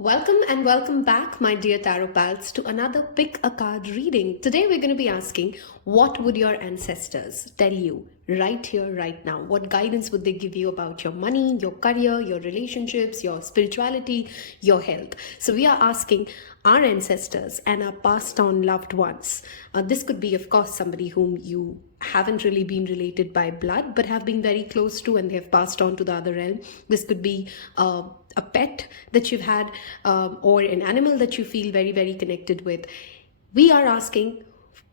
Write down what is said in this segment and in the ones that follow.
Welcome and welcome back, my dear tarot pals, to another Pick a Card reading. Today we're going to be asking, what would your ancestors tell you right here, right now? What guidance would they give you about your money, your career, your relationships, your spirituality, your health? So we are asking our ancestors and our passed on loved ones. This could be, of course, somebody whom you haven't really been related by blood, but have been very close to and they have passed on to the other realm. This could be a pet that you've had or an animal that you feel very, very connected with. We are asking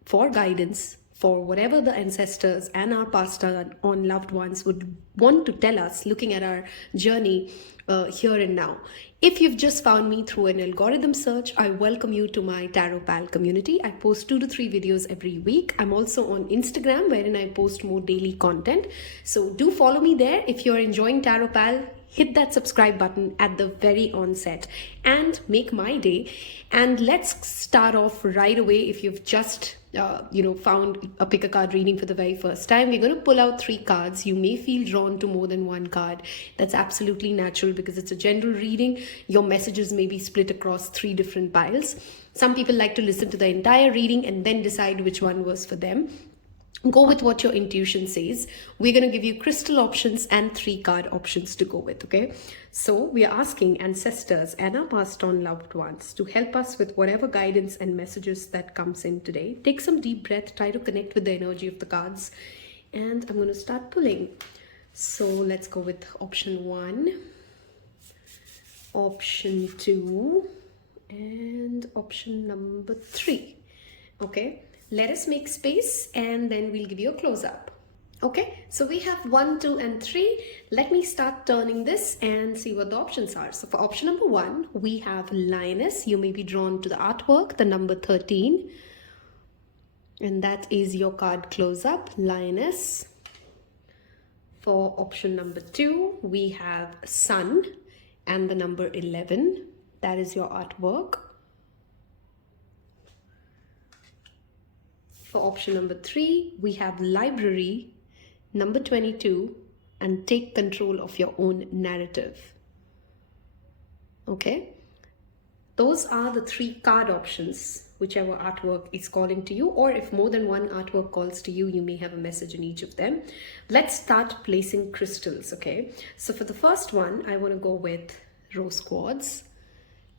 for guidance for whatever the ancestors and our passed on loved ones would want to tell us, looking at our journey here and now. If you've just found me through an algorithm search, I welcome you to my Tarot Pal community. I post 2 to 3 videos every week. I'm also on Instagram, wherein I post more daily content. So do follow me there. If you're enjoying Tarot Pal, hit that subscribe button at the very onset and make my day. And let's start off right away. If you've just found a pick a card reading for the very first time, we're going to pull out 3 cards. You may feel drawn to more than one card. That's absolutely natural because it's a general reading. Your messages may be split across 3 different piles. Some people like to listen to the entire reading and then decide which one was for them. Go with what your intuition says. We're going to give you crystal options and 3 card options to go with, okay? So we are asking ancestors and our passed on loved ones to help us with whatever guidance and messages that comes in today. Take some deep breath, try to connect with the energy of the cards, and I'm going to start pulling. So let's go with option 1, option 2, and option number 3, okay? Let us make space and then we'll give you a close-up. Okay, so we have 1, 2, and 3. Let me start turning this and see what the options are. So for option number 1, we have Lioness. You may be drawn to the artwork, the number 13. And that is your card close-up, Lioness. For option number 2, we have Sun and the number 11. That is your artwork. For option number 3, we have Library, number 22, and take control of your own narrative. Okay, those are the 3 card options, whichever artwork is calling to you, or if more than one artwork calls to you, you may have a message in each of them. Let's start placing crystals, okay? So for the first one, I want to go with Rose Quartz,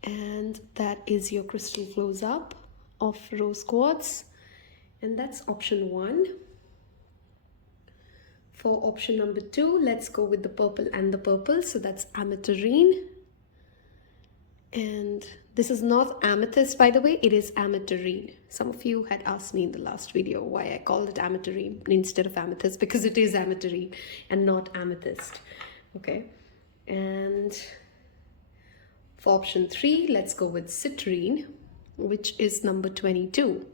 and that is your crystal close-up of Rose Quartz. And that's option 1. For option number 2, let's go with the purple and the purple. So that's Ameterine. And this is not amethyst, by the way, it is Ameterine. Some of you had asked me in the last video why I called it Ameterine instead of amethyst, because it is Ameterine and not amethyst. Okay. And for option 3, let's go with Citrine, which is number 22.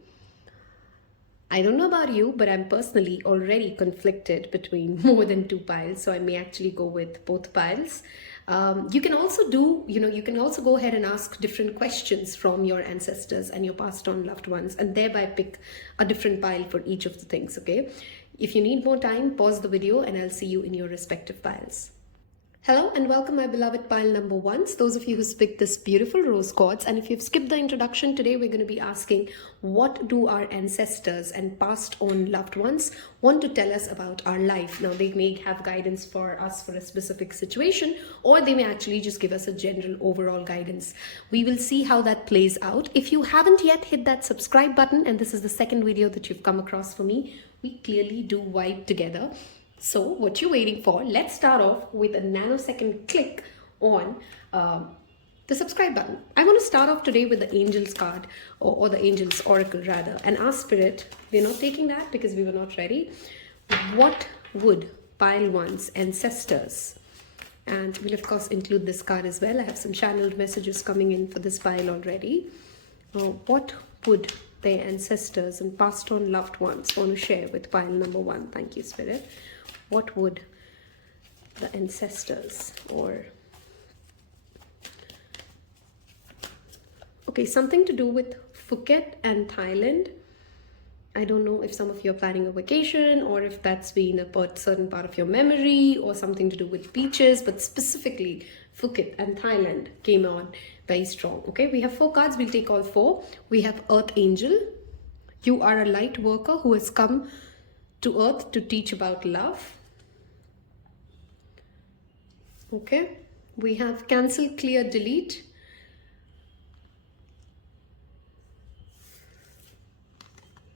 I don't know about you, but I'm personally already conflicted between more than 2 piles, so I may actually go with both piles. You can also go ahead and ask different questions from your ancestors and your passed on loved ones, and thereby pick a different pile for each of the things, okay? If you need more time, pause the video and I'll see you in your respective piles. Hello and welcome, my beloved pile number 1s, those of you who picked this beautiful rose quartz. And if you've skipped the introduction, today we're going to be asking, what do our ancestors and passed on loved ones want to tell us about our life? Now, they may have guidance for us for a specific situation, or they may actually just give us a general overall guidance. We will see how that plays out. If you haven't yet hit that subscribe button, and this is the second video that you've come across for me, we clearly do vibe together. So what you're waiting for, let's start off with a nanosecond click on the subscribe button. I want to start off today with the Angels card, or the Angels Oracle rather, and ask Spirit, we're not taking that because we were not ready. What would pile 1's ancestors, and we'll of course include this card as well. I have some channeled messages coming in for this pile already. What would their ancestors and passed on loved ones want to share with pile number 1? Thank you, Spirit. What would the ancestors, or okay, something to do with Phuket and Thailand. I don't know if some of you are planning a vacation or if that's been a certain part of your memory or something to do with beaches, but specifically Phuket and Thailand came on very strong. Okay, we have 4 cards. We'll take all 4. We have Earth Angel. You are a light worker who has come to Earth to teach about love. Okay, we have Cancel, Clear, Delete.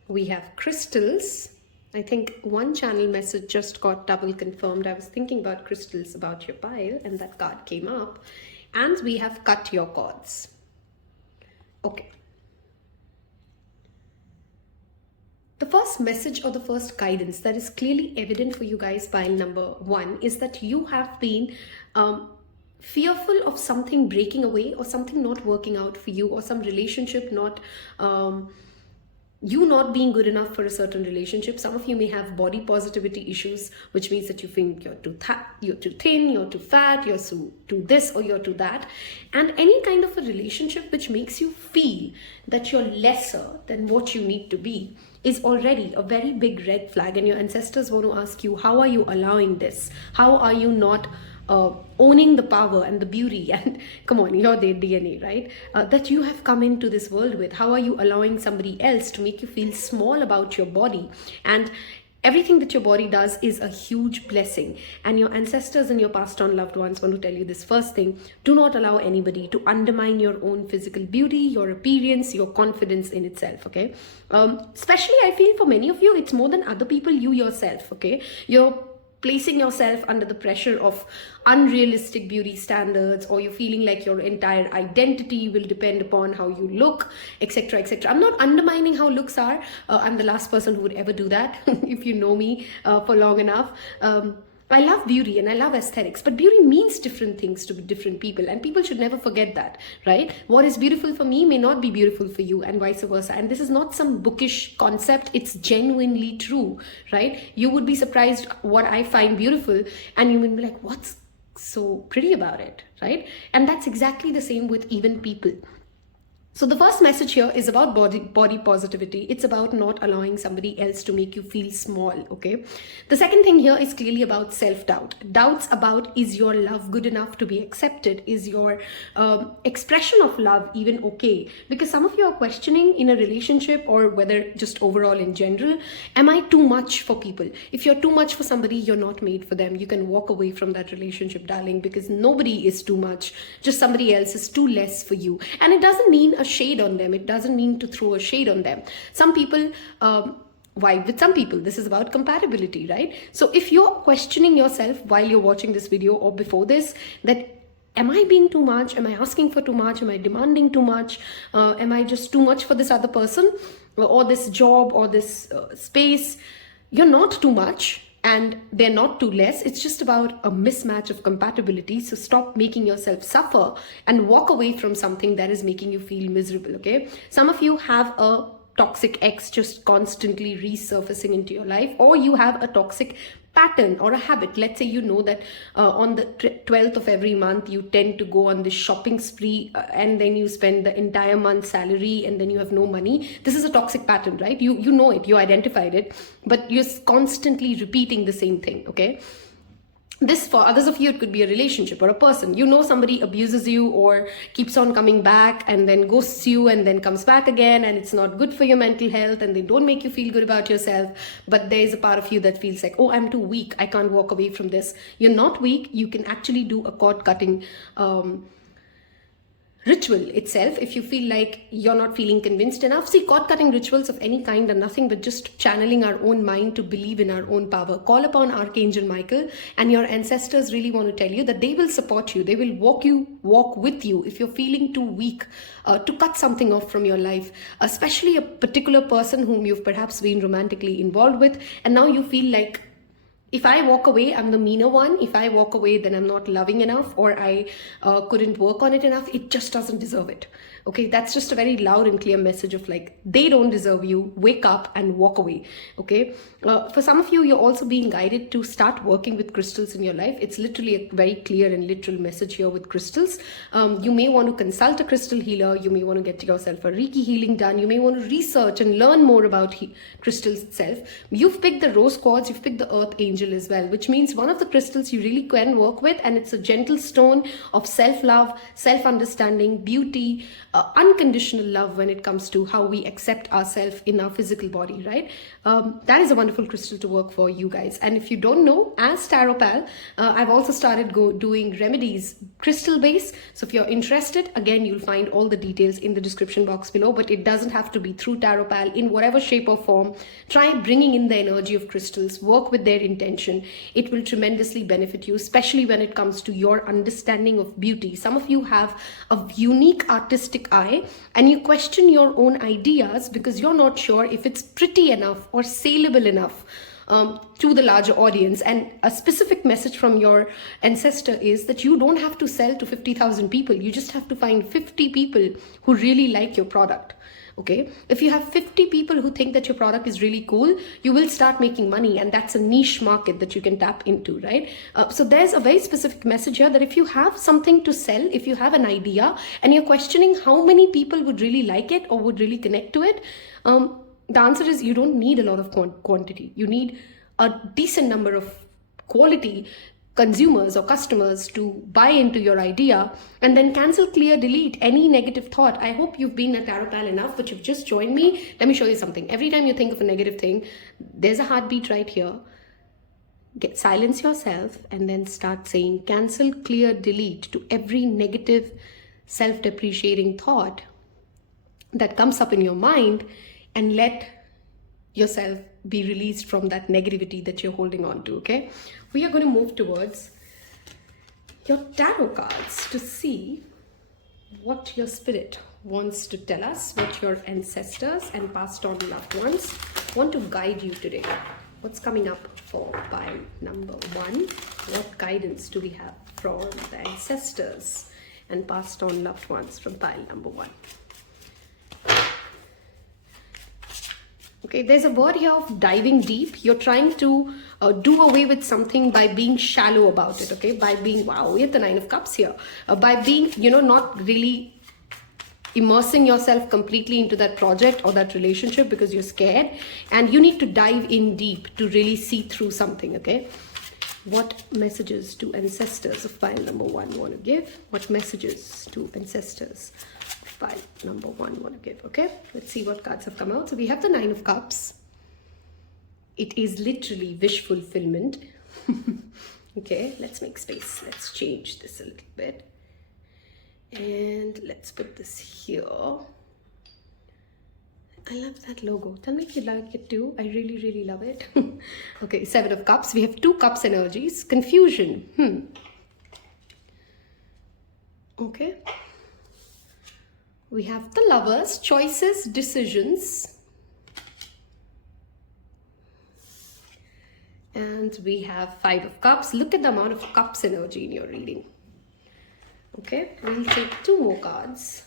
We have crystals. I think one channel message just got double confirmed. I was thinking about crystals about your pile and that card came up. And we have cut your cords. Okay. The first message or the first guidance that is clearly evident for you guys, pile number 1, is that you have been fearful of something breaking away or something not working out for you or some relationship not you not being good enough for a certain relationship. Some of you may have body positivity issues, which means that you think you're too thin, you're too fat, you're too this or you're too that. And any kind of a relationship which makes you feel that you're lesser than what you need to be is already a very big red flag. And your ancestors want to ask you, how are you allowing this? How are you not owning the power and the beauty and come on, you're their DNA, right? That you have come into this world with. How are you allowing somebody else to make you feel small about your body? And everything that your body does is a huge blessing. And your ancestors and your passed on loved ones want to tell you this first thing: do not allow anybody to undermine your own physical beauty, your appearance, your confidence in itself, okay? Especially I feel for many of you, it's more than other people, you yourself, okay? You're placing yourself under the pressure of unrealistic beauty standards, or you're feeling like your entire identity will depend upon how you look, etc., etc. I'm not undermining how looks are. I'm the last person who would ever do that. If you know me for long enough. I love beauty and I love aesthetics, but beauty means different things to different people, and people should never forget that, right? What is beautiful for me may not be beautiful for you, and vice versa. And this is not some bookish concept, it's genuinely true, right? You would be surprised what I find beautiful, and you would be like, what's so pretty about it, right? And that's exactly the same with even people. So the first message here is about body positivity. It's about not allowing somebody else to make you feel small, okay? The second thing here is clearly about self-doubt. Doubts about, is your love good enough to be accepted? Is your expression of love even okay? Because some of you are questioning in a relationship, or whether just overall in general, am I too much for people? If you're too much for somebody, you're not made for them. You can walk away from that relationship, darling, because nobody is too much. Just somebody else is too less for you. And it doesn't mean a shade on them. It doesn't mean to throw a shade on them. Some people vibe with some people. This is about compatibility, right? So if you're questioning yourself while you're watching this video or before this, that am I being too much? Am I asking for too much? Am I demanding too much? Am I just too much for this other person or this job or this space? You're not too much. And they're not too less. It's just about a mismatch of compatibility. So stop making yourself suffer and walk away from something that is making you feel miserable, okay? Some of you have a toxic ex just constantly resurfacing into your life, or you have a toxic pattern or a habit. Let's say you know that on the 12th of every month you tend to go on this shopping spree and then you spend the entire month's salary and then you have no money. This is a toxic pattern, right? You know it, you identified it, but you're constantly repeating the same thing, okay? This, for others of you, it could be a relationship or a person. You know somebody abuses you or keeps on coming back and then ghosts you and then comes back again, and it's not good for your mental health and they don't make you feel good about yourself. But there is a part of you that feels like, oh, I'm too weak, I can't walk away from this. You're not weak. You can actually do a cord cutting ritual itself if you feel like you're not feeling convinced enough. See, cord cutting rituals of any kind are nothing but just channeling our own mind to believe in our own power. Call upon Archangel Michael, and your ancestors really want to tell you that they will support you. They will walk with you if you're feeling too weak to cut something off from your life, especially a particular person whom you've perhaps been romantically involved with, and now you feel like If I walk away, I'm the meaner one. If I walk away, then I'm not loving enough, or I couldn't work on it enough. It just doesn't deserve it. Okay, that's just a very loud and clear message of like, they don't deserve you. Wake up and walk away. Okay, for some of you, you're also being guided to start working with crystals in your life. It's literally a very clear and literal message here with crystals. You may want to consult a crystal healer. You may want to get yourself a Reiki healing done. You may want to research and learn more about crystals itself. You've picked the rose quartz, you've picked the earth angel as well, which means one of the crystals you really can work with, and it's a gentle stone of self-love, self-understanding, beauty, unconditional love when it comes to how we accept ourselves in our physical body, right? That is a wonderful crystal to work for you guys. And if you don't know, as Tarot Pal, I've also started doing remedies crystal base. So if you're interested, again, you'll find all the details in the description box below, but it doesn't have to be through Tarot Pal. In whatever shape or form, try bringing in the energy of crystals, work with their intention. It will tremendously benefit you, especially when it comes to your understanding of beauty. Some of you have a unique artistic eye and you question your own ideas because you're not sure if it's pretty enough or saleable enough to the larger audience. And a specific message from your ancestor is that you don't have to sell to 50,000 people. You just have to find 50 people who really like your product. Okay, if you have 50 people who think that your product is really cool, you will start making money, and that's a niche market that you can tap into, right? So there's a very specific message here that if you have something to sell, if you have an idea and you're questioning how many people would really like it or would really connect to it, the answer is you don't need a lot of quantity. You need a decent number of quality consumers or customers to buy into your idea, and then cancel, clear, delete any negative thought. I hope you've been a Tarot Pal enough, but you've just joined me. Let me show you something. Every time you think of a negative thing, there's a heartbeat right here. Silence yourself and then start saying cancel, clear, delete to every negative, self-depreciating thought that comes up in your mind, and let yourself be released from that negativity that you're holding on to. Okay, we are going to move towards your tarot cards to see what your spirit wants to tell us, what your ancestors and passed on loved ones want to guide you today. What's coming up for pile number 1? What guidance do we have from the ancestors and passed on loved ones from pile number 1? Okay, there's a word here of diving deep. You're trying to do away with something by being shallow about it, okay? By being, wow, we have the 9 of Cups here. By being, not really immersing yourself completely into that project or that relationship because you're scared. And you need to dive in deep to really see through something, okay? What messages do ancestors of pile number 1 want to give? What messages do ancestors pile number 1 want to give? Okay, let's see what cards have come out. So we have the 9 of Cups. It is literally wish fulfillment. Okay, let's make space. Let's change this a little bit. And let's put this here. I love that logo. Tell me if you like it too. I really, really love it. Okay, 7 of Cups. We have 2 Cups energies. Confusion. Okay. We have the Lovers, choices, decisions. And we have 5 of Cups. Look at the amount of Cups energy in your reading. Okay, we'll take 2 more cards.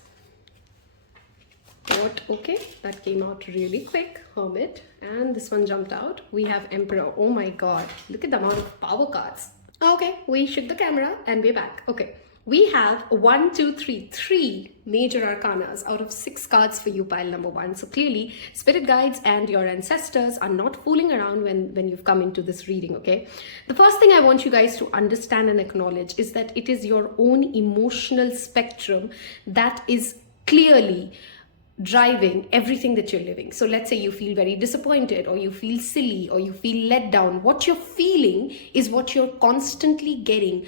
Okay, that came out really quick. Hermit, and this one jumped out. We have Emperor. Oh my god, look at the amount of power cards. Okay, we shook the camera and we're back. Okay, we have 3 major arcanas out of 6 cards for you, pile number 1. So clearly spirit guides and your ancestors are not fooling around when you've come into this reading. Okay, the first thing I want you guys to understand and acknowledge is that it is your own emotional spectrum that is clearly driving everything that you're living. So let's say you feel very disappointed, or you feel silly, or you feel let down. What you're feeling is what you're constantly getting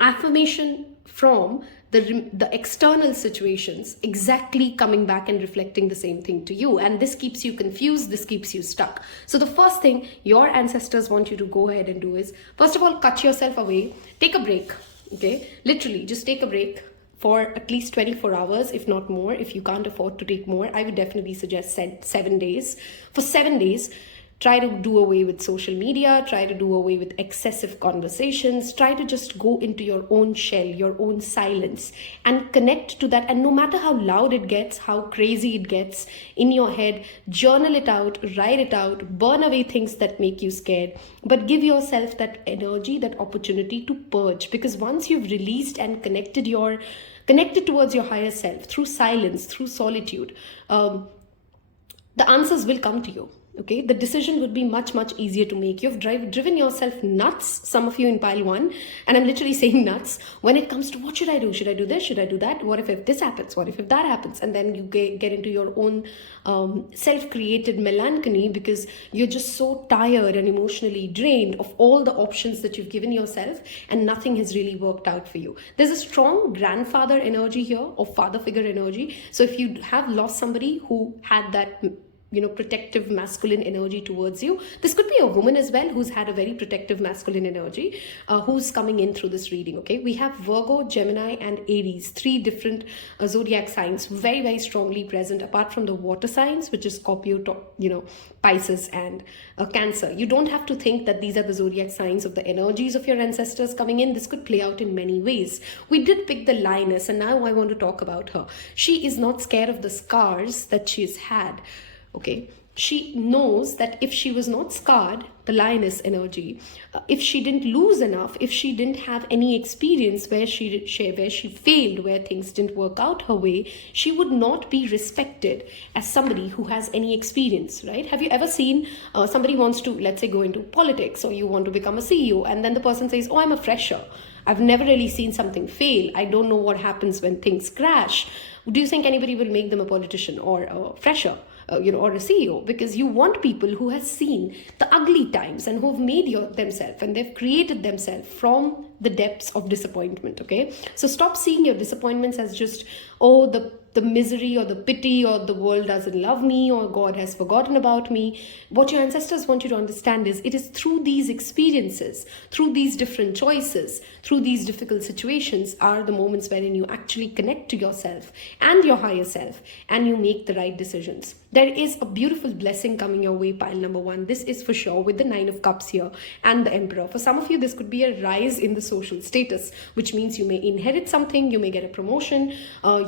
affirmation from the external situations, exactly coming back and reflecting the same thing to you. And this keeps you confused, this keeps you stuck. So the first thing your ancestors want you to go ahead and do is, first of all, cut yourself away, take a break. Okay, literally just take a break for at least 24 hours, if not more. If you can't afford to take more, I would definitely suggest 7 days. For 7 days, Try to do away with social media, try to do away with excessive conversations, try to just go into your own shell, your own silence, and connect to that. And no matter how loud it gets, how crazy it gets in your head, journal it out, write it out, burn away things that make you scared, but give yourself that energy, that opportunity to purge. Because once you've released and connected towards your higher self through silence, through solitude, the answers will come to you. Okay, the decision would be much, much easier to make. You've driven yourself nuts, some of you in pile 1, and I'm literally saying nuts, when it comes to what should I do? Should I do this? Should I do that? What if this happens? What if that happens? And then you get into your own self-created melancholy because you're just so tired and emotionally drained of all the options that you've given yourself, and nothing has really worked out for you. There's a strong grandfather energy here, or father figure energy. So if you have lost somebody who had that protective masculine energy towards you, this could be a woman as well who's had a very protective masculine energy, who's coming in through this reading. Okay, we have Virgo, Gemini, and Aries, 3 different zodiac signs, very, very strongly present, apart from the water signs, which is Scorpio, Pisces, and Cancer. You don't have to think that these are the zodiac signs of the energies of your ancestors coming in. This could play out in many ways. We did pick the Lioness, and now I want to talk about her. She is not scared of the scars that she's had. Okay, she knows that if she was not scarred, the Lioness energy, if she didn't lose enough, if she didn't have any experience where she failed, where things didn't work out her way, she would not be respected as somebody who has any experience, right? Have you ever seen somebody wants to, let's say, go into politics, or you want to become a CEO, and then the person says, oh, I'm a fresher. I've never really seen something fail. I don't know what happens when things crash. Do you think anybody will make them a politician or a fresher? Or a CEO? Because you want people who have seen the ugly times and who have made themselves, and they've created themselves from the depths of disappointment. Okay, so stop seeing your disappointments as just, oh, the misery or the pity, or the world doesn't love me, or God has forgotten about me. What your ancestors want you to understand is, it is through these experiences, through these different choices, through these difficult situations, are the moments wherein you actually connect to yourself and your higher self, and you make the right decisions. There is a beautiful blessing coming your way, pile number 1. This is for sure, with the 9 of Cups here and the Emperor. For some of you, this could be a rise in the social status, which means you may inherit something, you may get a promotion,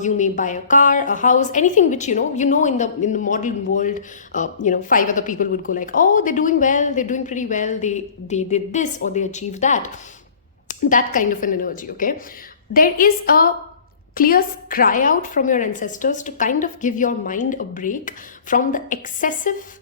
you may buy a car, a house, anything which in the modern world, 5 other people would go like, oh, they're doing well, they're doing pretty well, they did this, or they achieved that kind of an energy. Okay, there is a clear cry out from your ancestors to kind of give your mind a break from the excessive,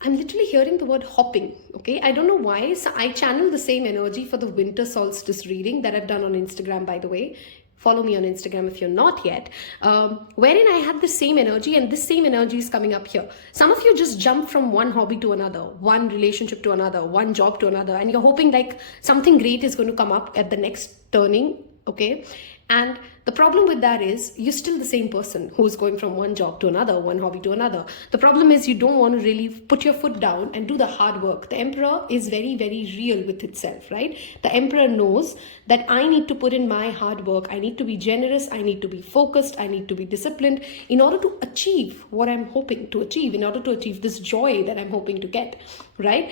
I'm literally hearing the word hopping. Okay, I don't know why. So I channel the same energy for the winter solstice reading that I've done on Instagram, by the way. Follow me on Instagram if you're not yet, wherein I had the same energy, and this same energy is coming up here. Some of you just jump from one hobby to another, one relationship to another, one job to another, and you're hoping like something great is going to come up at the next turning. Okay, and the problem with that is you're still the same person who's going from one job to another, one hobby to another. The problem is you don't want to really put your foot down and do the hard work. The Emperor is very, very real with itself, right? The Emperor knows that I need to put in my hard work. I need to be generous. I need to be focused. I need to be disciplined in order to achieve what I'm hoping to achieve, in order to achieve this joy that I'm hoping to get, right?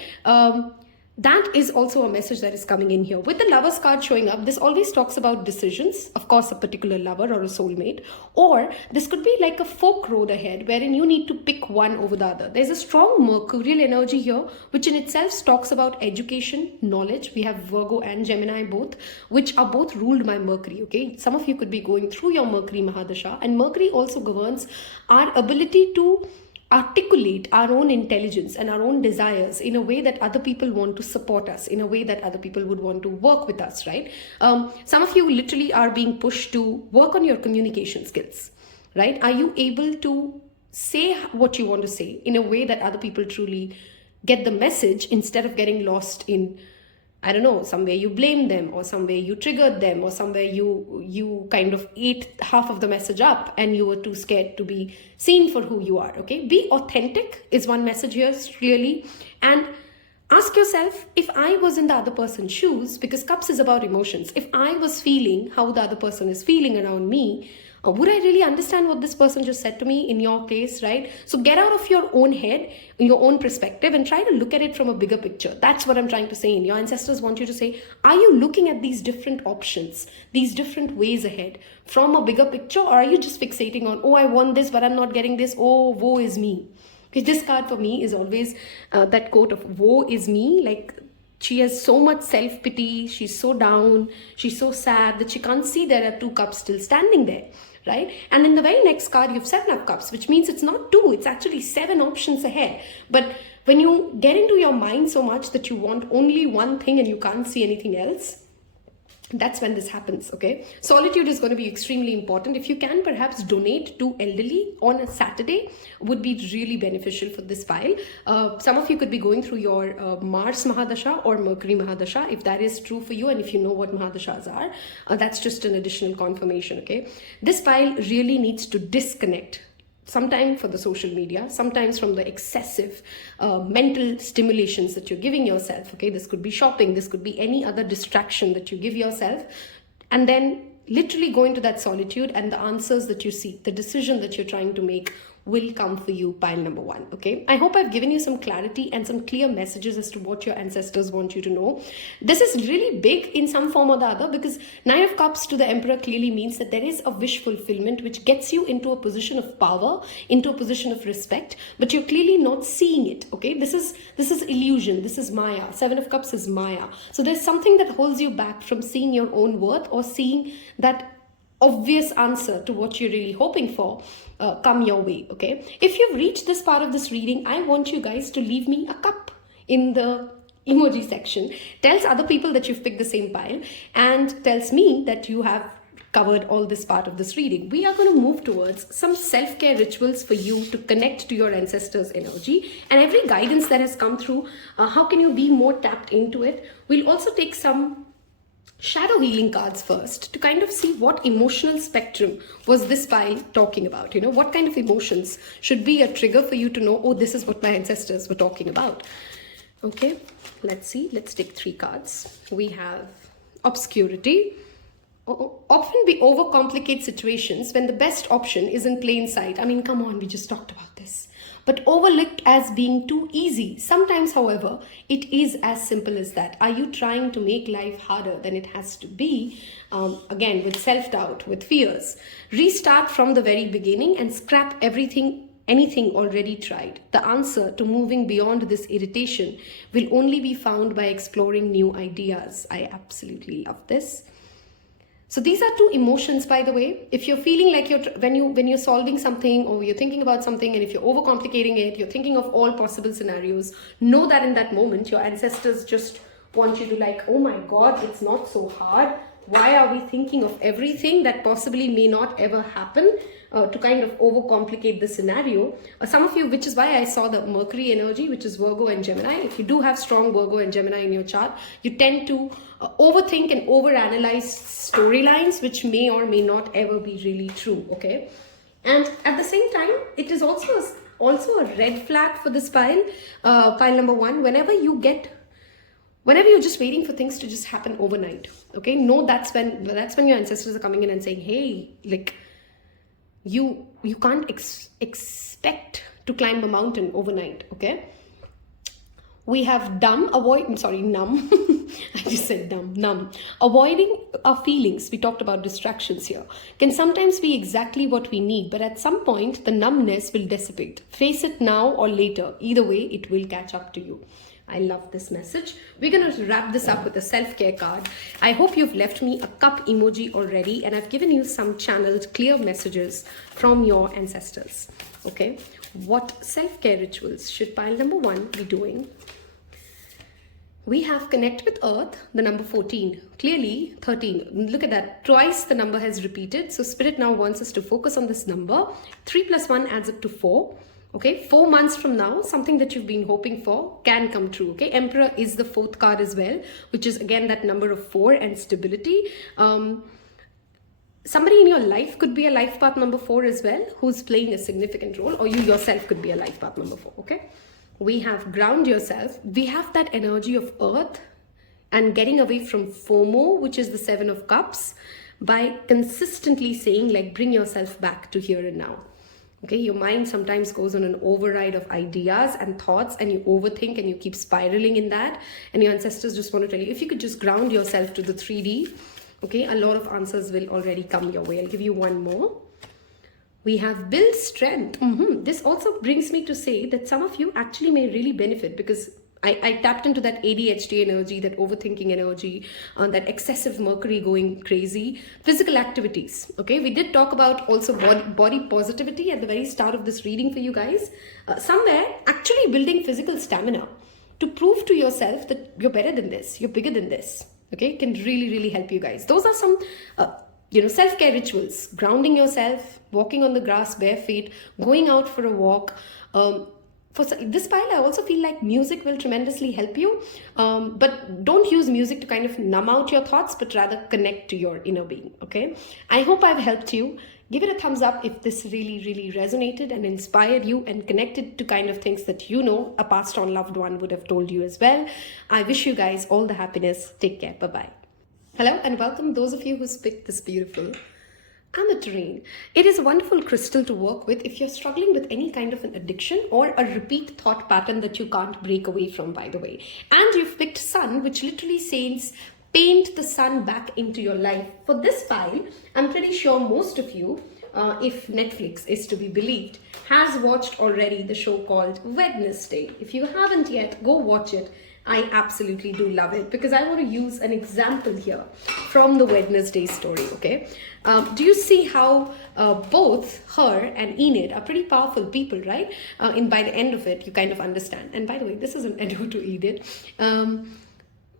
That is also a message that is coming in here. With the Lover's card showing up, this always talks about decisions, of course, a particular lover or a soulmate, or this could be like a fork road ahead wherein you need to pick one over the other. There's a strong mercurial energy here, which in itself talks about education, knowledge. We have Virgo and Gemini both, which are both ruled by Mercury. Okay, some of you could be going through your Mercury Mahadasha, and Mercury also governs our ability to articulate our own intelligence and our own desires in a way that other people want to support us, in a way that other people would want to work with us, right? Some of you literally are being pushed to work on your communication skills, right? Are you able to say what you want to say in a way that other people truly get the message, instead of getting lost in, I don't know, somewhere you blame them, or somewhere you triggered them, or somewhere you kind of ate half of the message up and you were too scared to be seen for who you are, okay? Be authentic is one message here, really. And ask yourself, if I was in the other person's shoes, because Cups is about emotions, if I was feeling how the other person is feeling around me, Would I really understand what this person just said to me in your case, right? So get out of your own head, your own perspective, and try to look at it from a bigger picture. That's what I'm trying to say. And your ancestors want you to say, are you looking at these different options, these different ways ahead from a bigger picture? Or are you just fixating on, oh, I want this, but I'm not getting this. Oh, woe is me. Okay, this card for me is always that quote of woe is me. Like, she has so much self-pity, she's so down, she's so sad that she can't see there are 2 cups still standing there, right? And in the very next card, you have 7 of cups, which means it's not 2, it's actually 7 options ahead. But when you get into your mind so much that you want only one thing and you can't see anything else, that's when this happens, okay? Solitude is going to be extremely important. If you can perhaps donate to elderly on a Saturday, would be really beneficial for this file. Some of you could be going through your Mars Mahadasha or Mercury Mahadasha, if that is true for you, and if you know what Mahadashas are, that's just an additional confirmation, okay? This file really needs to disconnect. Sometimes for the social media, sometimes from the excessive mental stimulations that you're giving yourself. Okay, this could be shopping, this could be any other distraction that you give yourself, and then literally go into that solitude, and the answers that you seek, the decision that you're trying to make will come for you, pile number 1. Okay, I hope I've given you some clarity and some clear messages as to what your ancestors want you to know. This is really big in some form or the other, because 9 of Cups to the Emperor clearly means that there is a wish fulfillment which gets you into a position of power, into a position of respect, but you're clearly not seeing it. Okay, this is illusion, this is Maya. 7 of Cups is Maya. So there's something that holds you back from seeing your own worth or seeing that obvious answer to what you're really hoping for come your way. Okay, if you've reached this part of this reading, I want you guys to leave me a cup in the emoji section. Tells other people that you've picked the same pile and tells me that you have covered all this part of this reading. We are going to move towards some self-care rituals for you to connect to your ancestors' energy, and every guidance that has come through, how can you be more tapped into it. We'll also take some shadow healing cards first to kind of see what emotional spectrum was this pile talking about. You know, what kind of emotions should be a trigger for you to know, oh, this is what my ancestors were talking about. Okay, let's see. Let's take 3 cards. We have obscurity. Often we overcomplicate situations when the best option is in plain sight. I mean, come on, we just talked about this. But overlooked as being too easy. Sometimes, however, it is as simple as that. Are you trying to make life harder than it has to be? Again, with self-doubt, with fears. Restart from the very beginning and scrap anything already tried. The answer to moving beyond this irritation will only be found by exploring new ideas. I absolutely love this. So these are 2 emotions, by the way. If you're feeling like when you're solving something or you're thinking about something, and if you're overcomplicating it, you're thinking of all possible scenarios, know that in that moment, your ancestors just want you to like, oh my God, it's not so hard. Why are we thinking of everything that possibly may not ever happen? To kind of overcomplicate the scenario. Some of you, which is why I saw the Mercury energy, which is Virgo and Gemini. If you do have strong Virgo and Gemini in your chart, you tend to overthink and overanalyze storylines, which may or may not ever be really true. Okay, and at the same time, it is also a red flag for this pile, pile number 1. Whenever you're just waiting for things to just happen overnight. Okay, no, that's when your ancestors are coming in and saying, hey, like, you can't expect to climb a mountain overnight. Okay, we have numb. I just said numb. Avoiding our feelings, we talked about distractions here, can sometimes be exactly what we need, but at some point the numbness will dissipate. Face it now or later, either way it will catch up to you. I love this message. We're going to wrap this up with a self-care card. I hope you've left me a cup emoji already, and I've given you some channeled clear messages from your ancestors. Okay, what self-care rituals should pile number 1 be doing? We have connect with earth, the number 14, clearly 13. Look at that, twice the number has repeated. So spirit now wants us to focus on this number. 3 plus 1 adds up to 4. Okay, 4 months from now, something that you've been hoping for can come true. Okay, Emperor is the 4th card as well, which is again that number of 4 and stability. Somebody in your life could be a life path number 4 as well, who's playing a significant role, or you yourself could be a life path number 4. Okay, we have ground yourself. We have that energy of earth and getting away from FOMO, which is the 7 of Cups. by consistently saying, like, bring yourself back to here and now. Okay, your mind sometimes goes on an override of ideas and thoughts, and you overthink and you keep spiraling in that. And your ancestors just want to tell you, if you could just ground yourself to the 3D, okay, a lot of answers will already come your way. I'll give you one more. We have build strength. This also brings me to say that some of you actually may really benefit, because I tapped into that ADHD energy, that overthinking energy, that excessive Mercury going crazy. Physical activities, okay? We did talk about also body positivity at the very start of this reading for you guys. Somewhere, actually building physical stamina to prove to yourself that you're better than this, you're bigger than this, okay? Can really, really help you guys. Those are some self-care rituals. Grounding yourself, walking on the grass bare feet, going out for a walk. For this pile, I also feel like music will tremendously help you, but don't use music to kind of numb out your thoughts, but rather connect to your inner being, okay? I hope I've helped you. Give it a thumbs up if this really, really resonated and inspired you and connected to kind of things that a passed on loved one would have told you as well. I wish you guys all the happiness. Take care. Bye-bye. Hello and welcome those of you who picked this beautiful Ameterine. It is a wonderful crystal to work with if you're struggling with any kind of an addiction or a repeat thought pattern that you can't break away from, by the way. And you've picked Sun, which literally says paint the sun back into your life. For this pile, I'm pretty sure most of you, if Netflix is to be believed, has watched already the show called Wednesday. If you haven't yet, go watch it. I absolutely do love it, because I want to use an example here from the Wednesday story, okay? Do you see how both her and Enid are pretty powerful people, right? And by the end of it, you kind of understand. And by the way, this is an ado to Enid.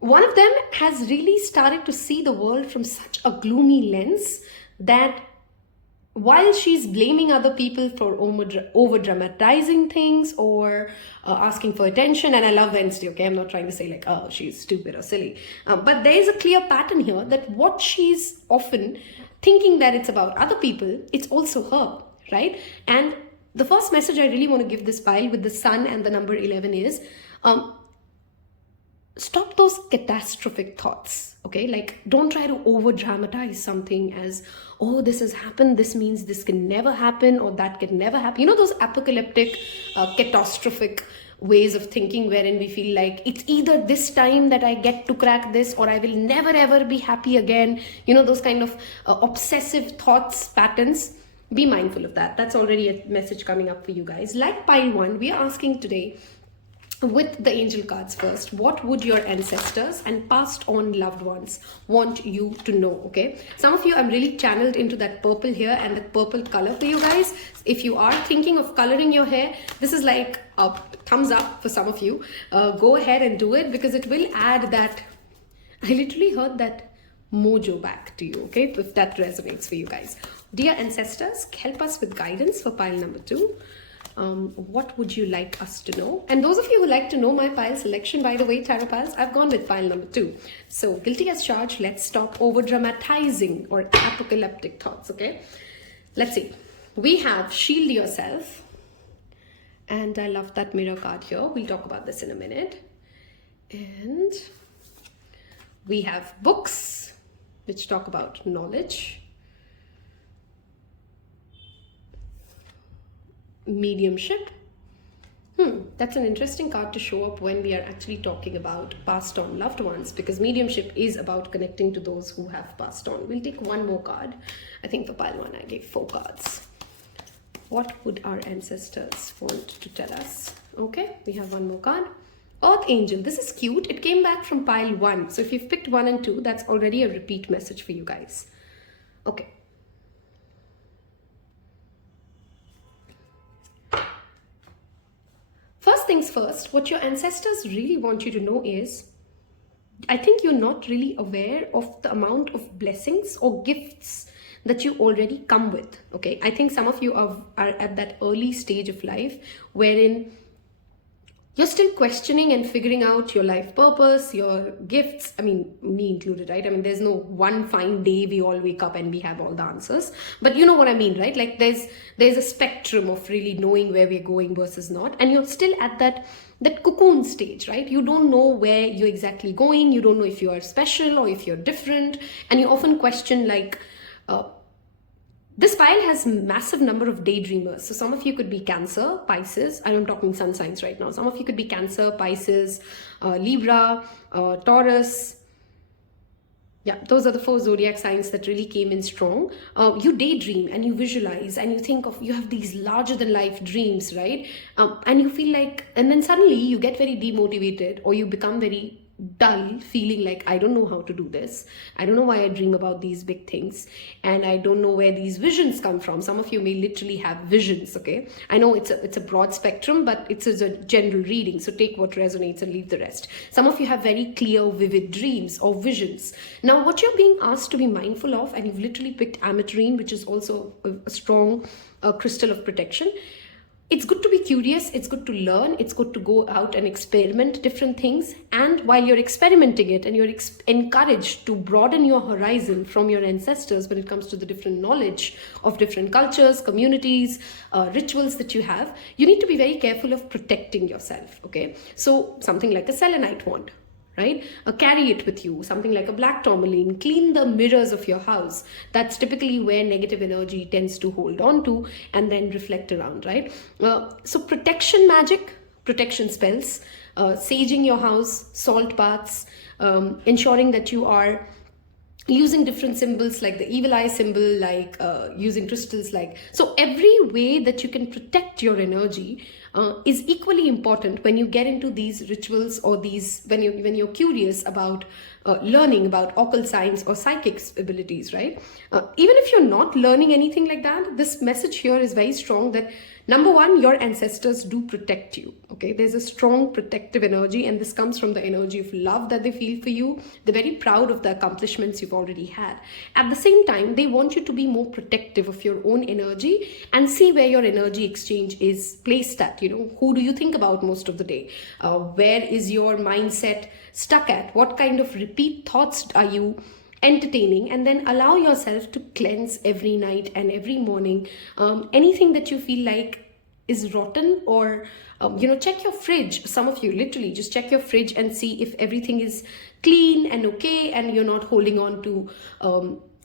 One of them has really started to see the world from such a gloomy lens that while she's blaming other people for over dramatizing things or asking for attention, and I love Wednesday, okay, I'm not trying to say like, oh, she's stupid or silly, but there is a clear pattern here that what she's often thinking that it's about other people, it's also her, right? And the first message I really want to give this pile with the sun and the number 11 is stop those catastrophic thoughts, okay? Like, don't try to over dramatize something as, oh, this has happened, this means this can never happen, or that can never happen. You know, those apocalyptic, catastrophic ways of thinking wherein we feel like it's either this time that I get to crack this or I will never ever be happy again. You know, those kind of obsessive thoughts, patterns. Be mindful of that. That's already a message coming up for you guys. Like pile 1, we are asking today, with the angel cards first, what would your ancestors and passed on loved ones want you to know, okay? Some of you, I'm really channeled into that purple here and that purple color for you guys. If you are thinking of coloring your hair, this is like a thumbs up for some of you. Go ahead and do it, because it will add that, I literally heard that mojo back to you, okay? If that resonates for you guys. Dear ancestors, help us with guidance for pile number 2. What would you like us to know? And those of you who like to know my pile selection, by the way, tarot piles, I've gone with pile number 2. So guilty as charged. Let's stop over dramatizing or apocalyptic thoughts, okay? Let's see. We have shield yourself, and I love that mirror card here. We'll talk about this in a minute. And we have books, which talk about knowledge. Mediumship. That's an interesting card to show up when we are actually talking about passed on loved ones, because mediumship is about connecting to those who have passed on. We'll take one more card. I think for pile 1 I gave 4 cards. What would our ancestors want to tell us? Okay, we have one more card. Earth Angel. This is cute. It came back from pile 1. So if you've picked 1 and 2, that's already a repeat message for you guys. Okay. First things first, what your ancestors really want you to know is, I think you're not really aware of the amount of blessings or gifts that you already come with, okay? I think some of you are at that early stage of life wherein you're still questioning and figuring out your life purpose, your gifts. I mean, me included, right? I mean, there's no one fine day we all wake up and we have all the answers. But you know what I mean, right? Like there's a spectrum of really knowing where we're going versus not. And you're still at that cocoon stage, right? You don't know where you're exactly going. You don't know if you are special or if you're different. And you often question like, this pile has massive number of daydreamers. So some of you could be Cancer, Pisces. I'm talking sun signs right now. Some of you could be Cancer, Pisces, Libra, Taurus. Yeah, those are the 4 zodiac signs that really came in strong. You daydream and you visualize and you think of, you have these larger than life dreams, right? And you feel like, and then suddenly you get very demotivated or you become very dull, feeling like, I don't know how to do this. I don't know why I dream about these big things. And I don't know where these visions come from. Some of you may literally have visions, okay? I know it's a broad spectrum, but it's a general reading. So take what resonates and leave the rest. Some of you have very clear, vivid dreams or visions. Now, what you're being asked to be mindful of, and you've literally picked Ameterine, which is also a strong crystal of protection. It's good to be curious, it's good to learn, it's good to go out and experiment different things. And while you're experimenting it and you're encouraged to broaden your horizon from your ancestors when it comes to the different knowledge of different cultures, communities, rituals that you have, you need to be very careful of protecting yourself, okay? So something like a selenite wand, right? Carry it with you, something like a black tourmaline. Clean the mirrors of your house. That's typically where negative energy tends to hold on to and then reflect around, right? So protection magic, protection spells, saging your house, salt baths, ensuring that you are using different symbols like the evil eye symbol, like using crystals, like, so every way that you can protect your energy is equally important when you get into these rituals or these, when you're curious about learning about occult science or psychic abilities, right? Even if you're not learning anything like that, this message here is very strong that number one, your ancestors do protect you, okay? There's a strong protective energy, and this comes from the energy of love that they feel for you. They're very proud of the accomplishments you've already had. At the same time, they want you to be more protective of your own energy and see where your energy exchange is placed at. You know, who do you think about most of the day? Where is your mindset stuck at? What kind of repeat thoughts are you entertaining? And then allow yourself to cleanse every night and every morning. Anything that you feel like is rotten, or check your fridge. Some of you literally just check your fridge and see if everything is clean and okay, and you're not holding on to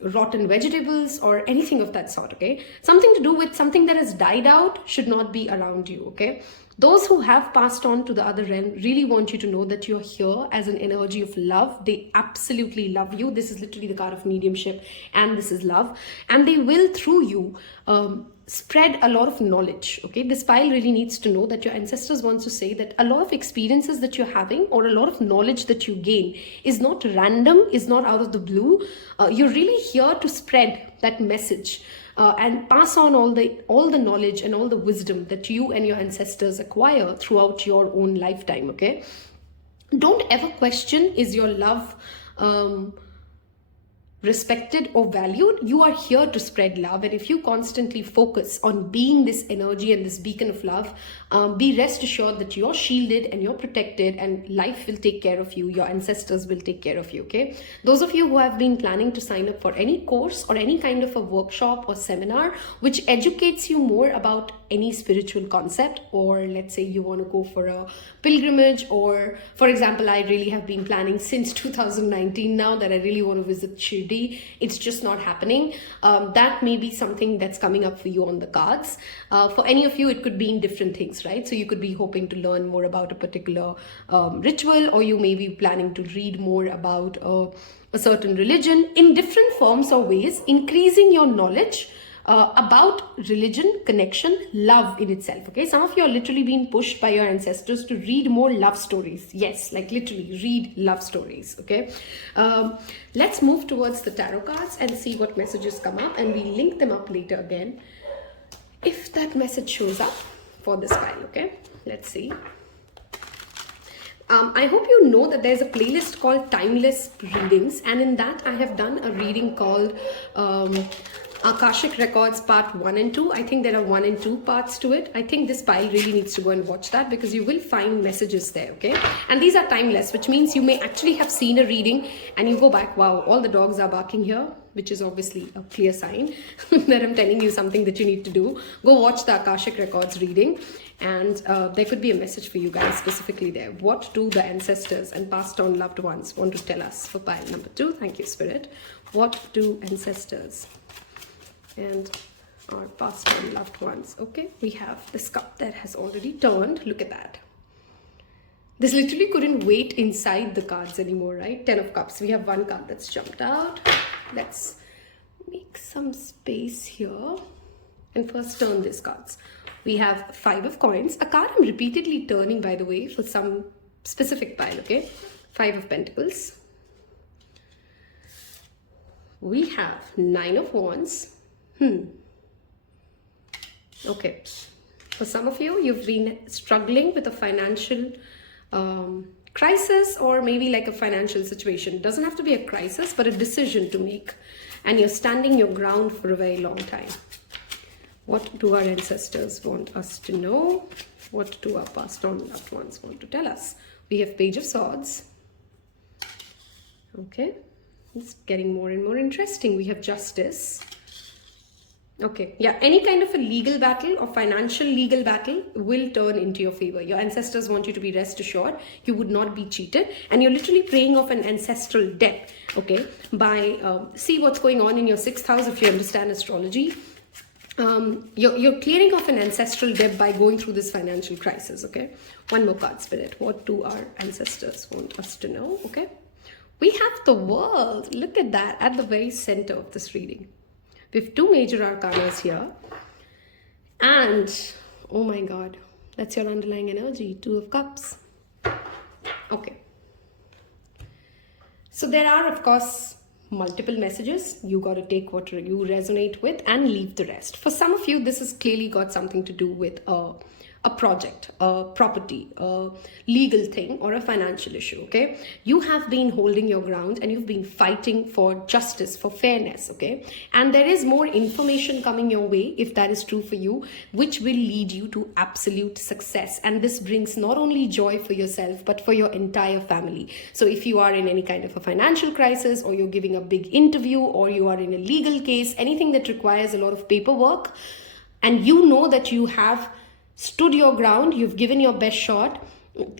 rotten vegetables or anything of that sort, okay? Something to do with something that has died out should not be around you, okay? Those who have passed on to the other realm really want you to know that you're here as an energy of love. They absolutely love you. This is literally the card of mediumship, and this is love. And they will, through you, spread a lot of knowledge, okay? This pile really needs to know that your ancestors want to say that a lot of experiences that you're having or a lot of knowledge that you gain is not random, is not out of the blue. You're really here to spread that message. And pass on all the knowledge and all the wisdom that you and your ancestors acquire throughout your own lifetime, okay? Don't ever question, is your love respected or valued? You are here to spread love, and if you constantly focus on being this energy and this beacon of love, be rest assured that you're shielded and you're protected, and life will take care of you. Your ancestors will take care of you, okay? Those of you who have been planning to sign up for any course or any kind of a workshop or seminar which educates you more about any spiritual concept, or let's say you want to go for a pilgrimage, or for example, I really have been planning since 2019 now that I really want to visit Shirdi. It's just not happening. That may be something that's coming up for you on the cards. For any of you, it could be in different things, right? So you could be hoping to learn more about a particular ritual, or you may be planning to read more about a certain religion in different forms or ways, increasing your knowledge about religion, connection, love in itself, okay? Some of you are literally being pushed by your ancestors to read more love stories. Yes, like literally read love stories, okay? Let's move towards the tarot cards and see what messages come up, and we link them up later again if that message shows up for this file, okay? Let's see. I hope you know that there's a playlist called Timeless Readings, and in that I have done a reading called Akashic Records part 1 and 2. I think there are 1 and 2 parts to it. I think this pile really needs to go and watch that because you will find messages there, okay? And these are timeless, which means you may actually have seen a reading and you go back, wow, all the dogs are barking here, which is obviously a clear sign that I'm telling you something that you need to do. Go watch the Akashic Records reading and there could be a message for you guys specifically there. What do the ancestors and passed on loved ones want to tell us for pile number 2? Thank you, Spirit. What do ancestors and our past on loved ones? Okay, we have this cup that has already turned. Look at that. This literally couldn't wait inside the cards anymore, right? 10 of Cups. We have one card that's jumped out. Let's make some space here and first turn these cards. We have 5 of Coins, a card I'm repeatedly turning, by the way, for some specific pile, okay? 5 of Pentacles. We have 9 of Wands. Okay, for some of you, you've been struggling with a financial crisis or maybe like a financial situation. It doesn't have to be a crisis, but a decision to make. And you're standing your ground for a very long time. What do our ancestors want us to know? What do our past on loved ones want to tell us? We have Page of Swords. Okay, it's getting more and more interesting. We have Justice. Okay, yeah, any kind of a legal battle or financial legal battle will turn into your favor. Your ancestors want you to be rest assured you would not be cheated, and you're literally praying off an ancestral debt, okay, by see what's going on in your 6th house if you understand astrology. You're clearing off an ancestral debt by going through this financial crisis, okay? One more card, Spirit. What do our ancestors want us to know, okay? We have the World. Look at that at the very center of this reading. We have 2 major arcanas here. And, oh my God, that's your underlying energy, 2 of Cups. Okay. So there are, of course, multiple messages. You got to take what you resonate with and leave the rest. For some of you, this has clearly got something to do with a project, a property, a legal thing, or a financial issue, okay? You have been holding your ground and you've been fighting for justice, for fairness, okay? And there is more information coming your way, if that is true for you, which will lead you to absolute success. And this brings not only joy for yourself, but for your entire family. So if you are in any kind of a financial crisis, or you're giving a big interview, or you are in a legal case, anything that requires a lot of paperwork, and you know that you have stood your ground, you've given your best shot,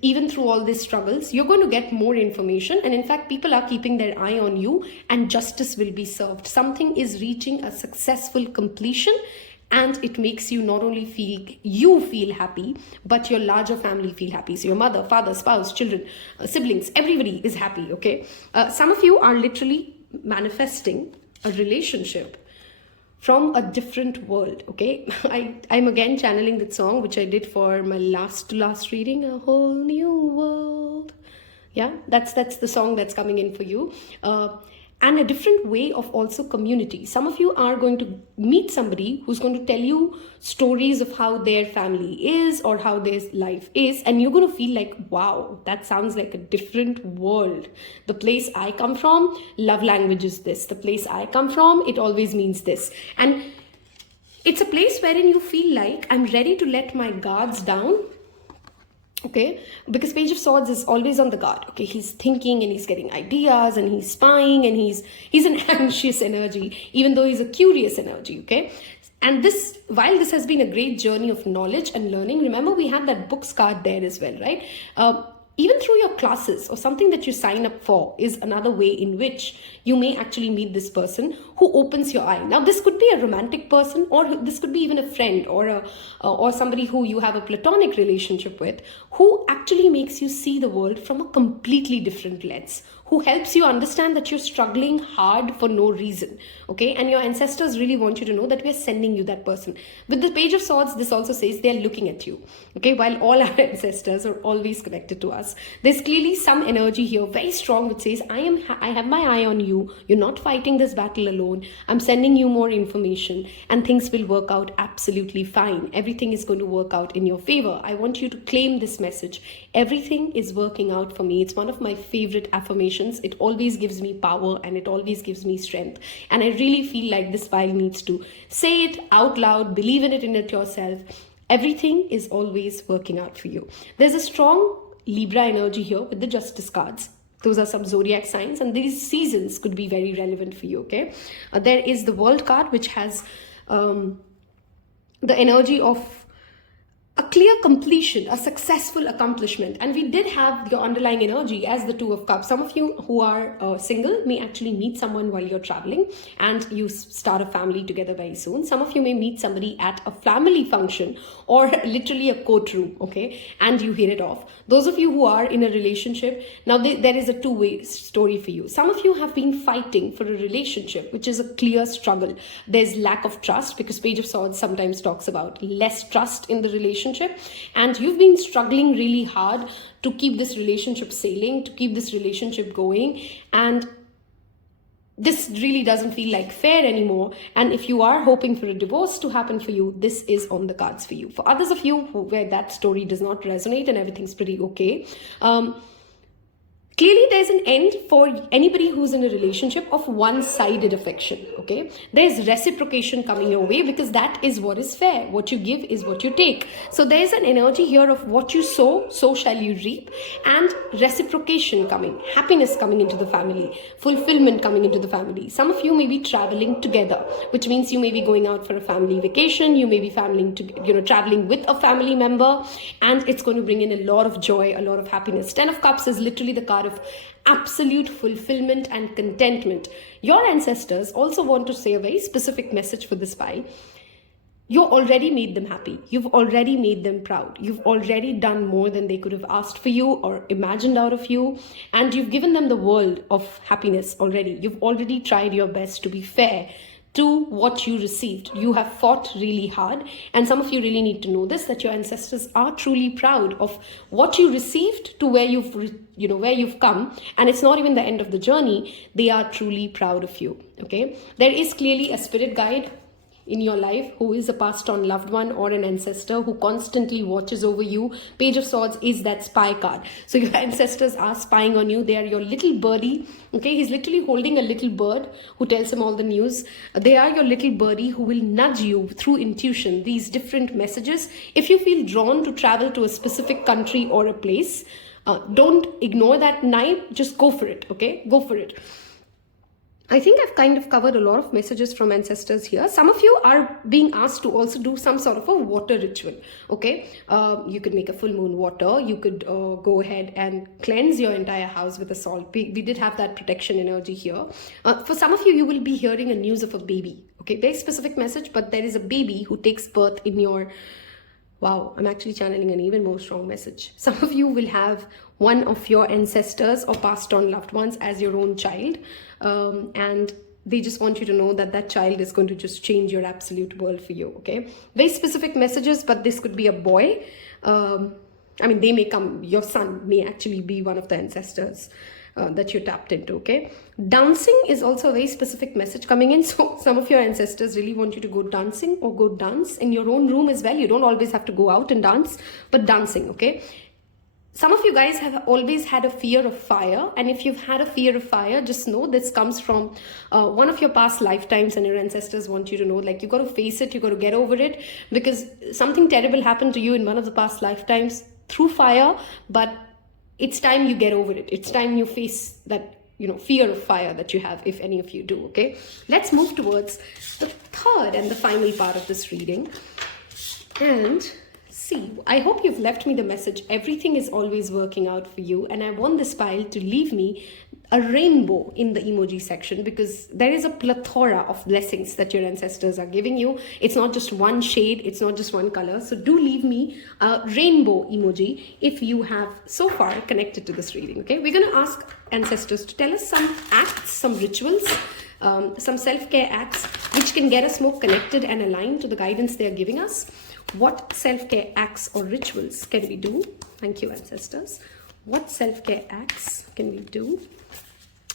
even through all these struggles, you're going to get more information. And in fact, people are keeping their eye on you and justice will be served. Something is reaching a successful completion and it makes you not only feel happy, but your larger family feel happy. So your mother, father, spouse, children, siblings, everybody is happy, okay? Some of you are literally manifesting a relationship from a different world, okay? I'm again channeling that song which I did for my last reading, A Whole New World. Yeah, that's the song that's coming in for you. And a different way of also community. Some of you are going to meet somebody who's going to tell you stories of how their family is or how their life is, and you're going to feel like, wow, that sounds like a different world. The place I come from, love language is this. The place I come from, it always means this. And it's a place wherein you feel like, I'm ready to let my guards down. Okay, because Page of Swords is always on the guard. Okay, he's thinking and he's getting ideas and he's spying and he's an anxious energy, even though he's a curious energy. Okay, and while this has been a great journey of knowledge and learning, remember we have that books card there as well, right? Even through your classes or something that you sign up for is another way in which you may actually meet this person who opens your eye. Now, this could be a romantic person, or this could be even a friend or somebody who you have a platonic relationship with, who actually makes you see the world from a completely different lens, who helps you understand that you're struggling hard for no reason, okay? And your ancestors really want you to know that we're sending you that person. With the Page of Swords, this also says they're looking at you, okay? While all our ancestors are always connected to us, there's clearly some energy here, very strong, which says, I have my eye on you. You're not fighting this battle alone. I'm sending you more information and things will work out absolutely fine. Everything is going to work out in your favor. I want you to claim this message. Everything is working out for me. It's one of my favorite affirmations affirmations. It always gives me power and it always gives me strength. And I really feel like this pile needs to say it out loud, believe in it yourself. Everything is always working out for you. There's a strong Libra energy here with the Justice cards. Those are some zodiac signs, and these seasons could be very relevant for you, okay? There is the World card, which has the energy of a clear completion, a successful accomplishment. And we did have your underlying energy as the Two of Cups. Some of you who are single may actually meet someone while you're traveling and you start a family together very soon. Some of you may meet somebody at a family function or literally a courtroom, okay, and you hit it off. Those of you who are in a relationship, now there is a two-way story for you. Some of you have been fighting for a relationship, which is a clear struggle. There's lack of trust, because Page of Swords sometimes talks about less trust in the relationship, and you've been struggling really hard to keep this relationship sailing, to keep this relationship going, and this really doesn't feel like fair anymore. And if you are hoping for a divorce to happen for you, this is on the cards for you. For others of you where that story does not resonate and everything's pretty okay, clearly there's an end for anybody who's in a relationship of one-sided affection, okay? There's reciprocation coming your way, because that is what is fair. What you give is what you take. So there's an energy here of what you sow, so shall you reap, and reciprocation coming, happiness coming into the family, fulfillment coming into the family. Some of you may be traveling together, which means you may be going out for a family vacation, you may be traveling with a family member, and it's going to bring in a lot of joy, a lot of happiness. 10 of Cups is literally the card of absolute fulfillment and contentment. Your ancestors also want to say a very specific message for this pile. You already made them happy. You've already made them proud. You've already done more than they could have asked for you or imagined out of you. And you've given them the world of happiness already. You've already tried your best to be fair to what you received. You have fought really hard, and some of you really need to know this, that your ancestors are truly proud of what you received to where you've come, and it's not even the end of the journey. They are truly proud of you, okay? There is clearly a spirit guide in your life who is a passed on loved one or an ancestor who constantly watches over you. Page of Swords is that spy card. So your ancestors are spying on you. They are your little birdie. Okay, he's literally holding a little bird who tells him all the news. They are your little birdie who will nudge you through intuition, these different messages. If you feel drawn to travel to a specific country or a place, don't ignore that nudge. Just go for it, okay? Go for it. I think I've kind of covered a lot of messages from ancestors here. Some of you are being asked to also do some sort of a water ritual, okay? You could make a full moon water. You could go ahead and cleanse your entire house with a salt. We did have that protection energy here. For some of you, you will be hearing a news of a baby, okay? Very specific message, but there is a baby who takes birth in your... Wow, I'm actually channeling an even more strong message. Some of you will have one of your ancestors or passed on loved ones as your own child. And they just want you to know that that child is going to just change your absolute world for you, okay? Very specific messages, but this could be a boy. They may come, your son may actually be one of the ancestors that you tapped into, okay? Dancing is also a very specific message coming in. So some of your ancestors really want you to go dancing or go dance in your own room as well. You don't always have to go out and dance, but dancing, okay? Some of you guys have always had a fear of fire, and if you've had a fear of fire, just know this comes from one of your past lifetimes, and your ancestors want you to know, like, you got to face it, you got to get over it, because something terrible happened to you in one of the past lifetimes through fire, but it's time you get over it. It's time you face that, fear of fire that you have, if any of you do, okay? Let's move towards the third and the final part of this reading. And see, I hope you've left me the message. Everything is always working out for you. And I want this pile to leave me a rainbow in the emoji section, because there is a plethora of blessings that your ancestors are giving you. It's not just one shade. It's not just one color. So do leave me a rainbow emoji if you have so far connected to this reading. Okay, we're going to ask ancestors to tell us some acts, some rituals, some self-care acts which can get us more connected and aligned to the guidance they are giving us. What self-care acts or rituals can we do? Thank you, ancestors. What self-care acts can we do?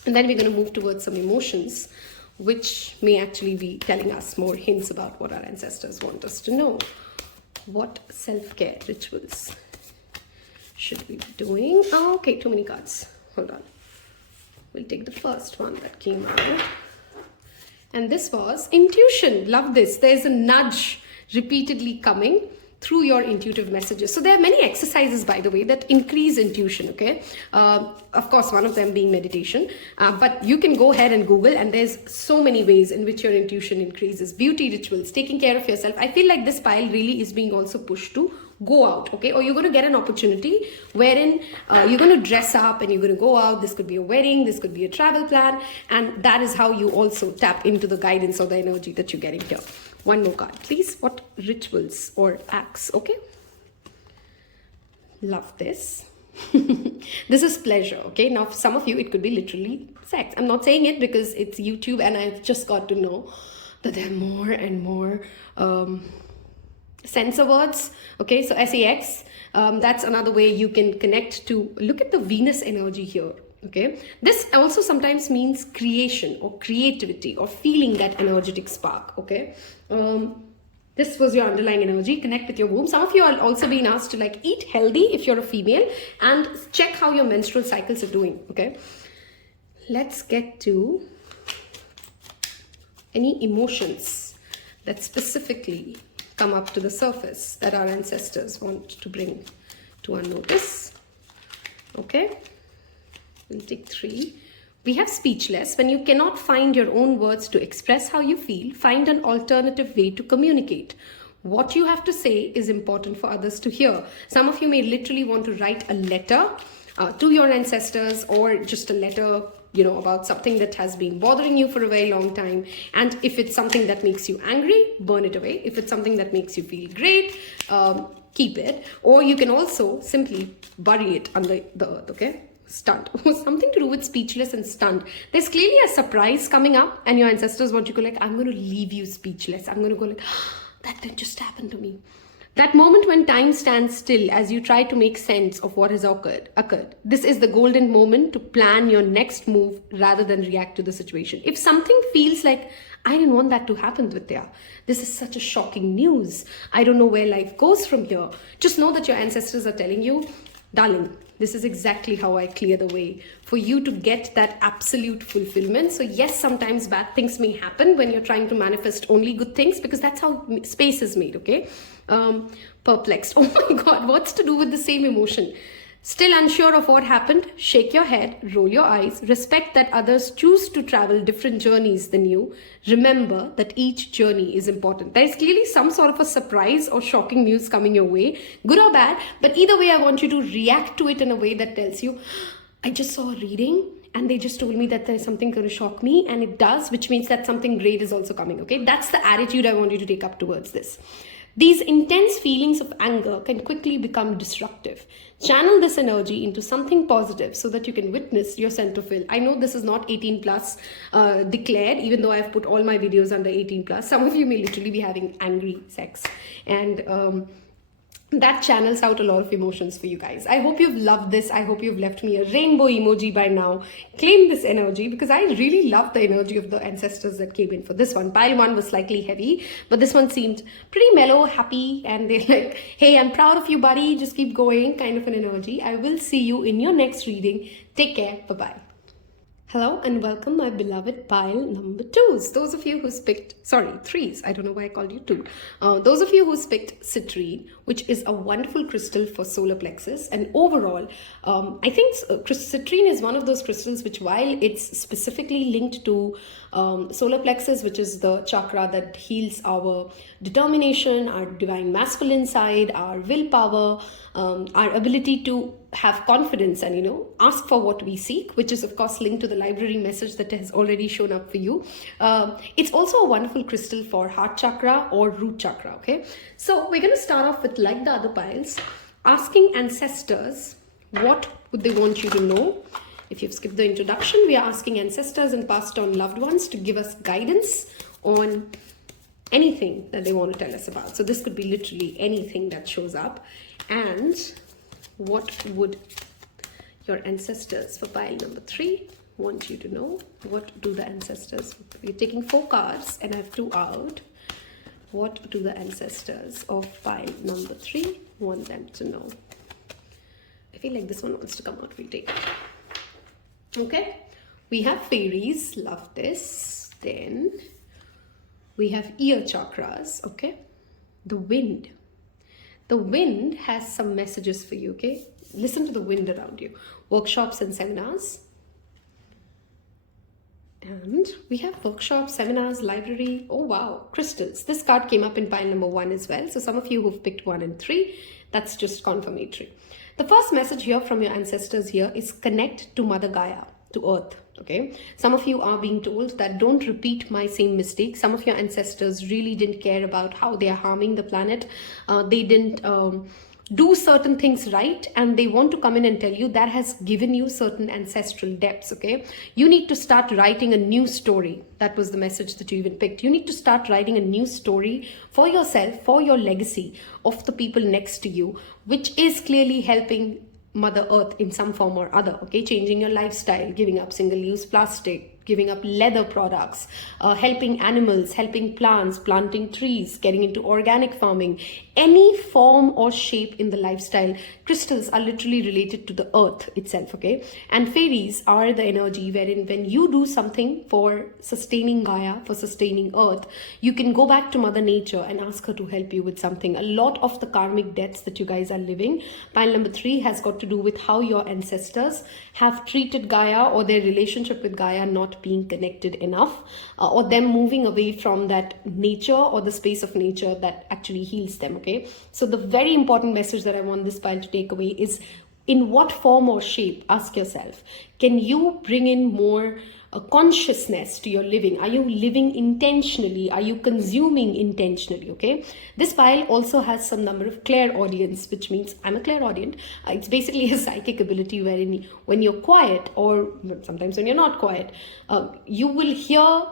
And then we're going to move towards some emotions, which may actually be telling us more hints about what our ancestors want us to know. What self-care rituals should we be doing? Oh, okay, too many cards. Hold on. We'll take the first one that came out. And this was intuition. Love this. There's a nudge repeatedly coming through your intuitive messages. So there are many exercises, by the way, that increase intuition, okay? Of course, one of them being meditation, but you can go ahead and Google, and there's so many ways in which your intuition increases. Beauty rituals, taking care of yourself. I feel like this pile really is being also pushed to go out, okay? Or you're going to get an opportunity wherein you're going to dress up and you're going to go out. This could be a wedding, this could be a travel plan, and that is how you also tap into the guidance or the energy that you're getting here. One more card, please. What rituals or acts, okay? Love this. This is pleasure, okay? Now, for some of you, it could be literally sex. I'm not saying it because it's YouTube and I've just got to know that there are more and more sensor words, okay? So sex, that's another way you can connect to. Look at the Venus energy here, okay? This also sometimes means creation or creativity or feeling that energetic spark, okay? This was your underlying energy. Connect with your womb. Some of you are also being asked to like eat healthy if you're a female and check how your menstrual cycles are doing, okay? Let's get to any emotions that specifically come up to the surface that our ancestors want to bring to our notice, okay? We'll take 3. We have speechless. When you cannot find your own words to express how you feel, find an alternative way to communicate. What you have to say is important for others to hear. Some of you may literally want to write a letter to your ancestors, or just a letter, you know, about something that has been bothering you for a very long time. And if it's something that makes you angry, burn it away. If it's something that makes you feel great, keep it. Or you can also simply bury it under the earth, okay? Stunned. Something to do with speechless and stunned. There's clearly a surprise coming up and your ancestors want you to go like, I'm going to leave you speechless. I'm going to go like, that didn't just happen to me. That moment when time stands still as you try to make sense of what has occurred. This is the golden moment to plan your next move rather than react to the situation. If something feels like, I didn't want that to happen, Vidya. This is such a shocking news. I don't know where life goes from here. Just know that your ancestors are telling you, darling, this is exactly how I clear the way for you to get that absolute fulfillment. So yes, sometimes bad things may happen when you're trying to manifest only good things, because that's how space is made, okay? Perplexed. Oh my God, what's to do with the same emotion? Still unsure of what happened? Shake your head, roll your eyes, respect that others choose to travel different journeys than you. Remember that each journey is important. There is clearly some sort of a surprise or shocking news coming your way, good or bad, but either way, I want you to react to it in a way that tells you, I just saw a reading and they just told me that there's something going to shock me, and it does, which means that something great is also coming, okay? That's the attitude I want you to take up towards this. These intense feelings of anger can quickly become disruptive. Channel this energy into something positive so that you can witness your center fill. I know this is not 18 plus declared, even though I've put all my videos under 18 plus. Some of you may literally be having angry sex, and that channels out a lot of emotions for you guys. I hope you've loved this. I hope you've left me a rainbow emoji by now. Claim this energy, because I really love the energy of the ancestors that came in for this one. Pile 1 was slightly heavy, but this one seemed pretty mellow, happy, and they're like, hey, I'm proud of you, buddy. Just keep going, kind of an energy. I will see you in your next reading. Take care. Bye-bye. Hello and welcome, my beloved pile number 2s. Those of you who's picked, 3s, I don't know why I called you 2. Those of you who's picked Citrine, which is a wonderful crystal for solar plexus. And overall, I think Citrine is one of those crystals which, while it's specifically linked to solar plexus, which is the chakra that heals our determination, our divine masculine side, our willpower, our ability to have confidence and, you know, ask for what we seek, which is of course linked to the library message that has already shown up for you. It's also a wonderful crystal for heart chakra or root chakra, okay? So we're going to start off with, like the other piles, asking ancestors what would they want you to know. If you've skipped the introduction, we are asking ancestors and passed on loved ones to give us guidance on anything that they want to tell us about. So this could be literally anything that shows up. And what would your ancestors for pile number 3 want you to know? What do the ancestors, we're taking 4 cards and I have 2 out. What do the ancestors of pile number 3 want them to know? I feel like this one wants to come out. We'll take it. Okay. We have fairies, love this. Then we have ear chakras, okay? The wind. The wind has some messages for you, okay? Listen to the wind around you. Workshops and seminars. And we have workshops, seminars, library. Oh wow, crystals. This card came up in pile number 1 as well. So some of you who've picked 1 and 3, that's just confirmatory. The first message here from your ancestors here is connect to Mother Gaia, to Earth. Okay, some of you are being told that don't repeat my same mistake. Some of your ancestors really didn't care about how they are harming the planet. They didn't do certain things right, and they want to come in and tell you that has given you certain ancestral depths. Okay, you need to start writing a new story. That was the message that you even picked. You need to start writing a new story for yourself, for your legacy of the people next to you, which is clearly helping Mother Earth in some form or other. Okay, changing your lifestyle, giving up single-use plastic, giving up leather products, helping animals, helping plants, planting trees, getting into organic farming, any form or shape in the lifestyle. Crystals are literally related to the earth itself, okay? And fairies are the energy wherein when you do something for sustaining Gaia, for sustaining earth, you can go back to Mother Nature and ask her to help you with something. A lot of the karmic debts that you guys are living, pile number 3 has got to do with how your ancestors have treated Gaia, or their relationship with Gaia not being connected enough, or them moving away from that nature or the space of nature that actually heals them, okay? So the very important message that I want this pile to take away is, in what form or shape, ask yourself, can you bring in more consciousness to your living? Are you living intentionally? Are you consuming intentionally? Okay, this pile also has some number of clairaudience, which means I'm a clairaudient. It's basically a psychic ability wherein when you're quiet, or sometimes when you're not quiet, you will hear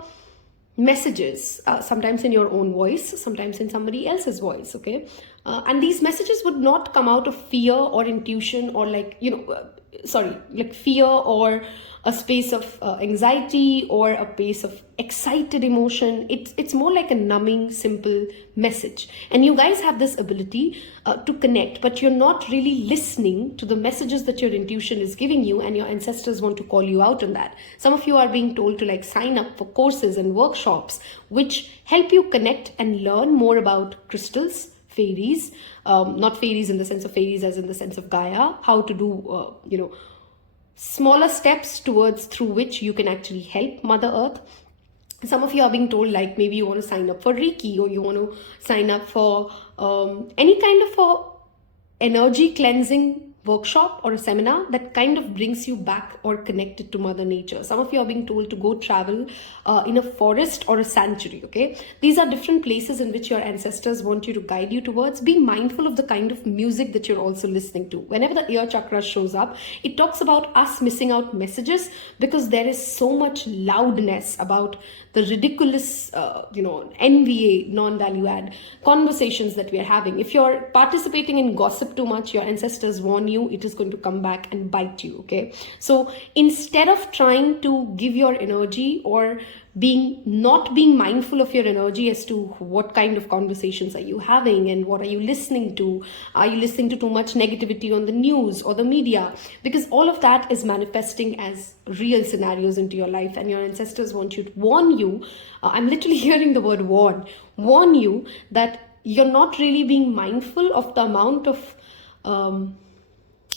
messages, sometimes in your own voice, sometimes in somebody else's voice, okay? And these messages would not come out of fear or intuition, or like fear or a space of anxiety or a space of excited emotion. It's more like a numbing, simple message. And you guys have this ability to connect, but you're not really listening to the messages that your intuition is giving you, and your ancestors want to call you out on that. Some of you are being told to like sign up for courses and workshops which help you connect and learn more about crystals, fairies, not fairies in the sense of fairies as in the sense of Gaia, how to do, smaller steps towards through which you can actually help Mother Earth. Some of you are being told like maybe you want to sign up for Reiki, or you want to sign up for any kind of energy cleansing workshop or a seminar that kind of brings you back or connected to Mother Nature. Some of you are being told to go travel in a forest or a sanctuary, okay? These are different places in which your ancestors want you to guide you towards. Be mindful of the kind of music that you're also listening to. Whenever the ear chakra shows up, it talks about us missing out messages because there is so much loudness about the ridiculous, NVA, non-value add conversations that we are having. If you're participating in gossip too much, your ancestors warn you, it is going to come back and bite you, okay? So instead of trying to give your energy or not being mindful of your energy as to what kind of conversations are you having and what are you listening to? Are you listening to too much negativity on the news or the media? Because all of that is manifesting as real scenarios into your life, and your ancestors want to warn you. I'm literally hearing the word warn you that you're not really being mindful of the amount of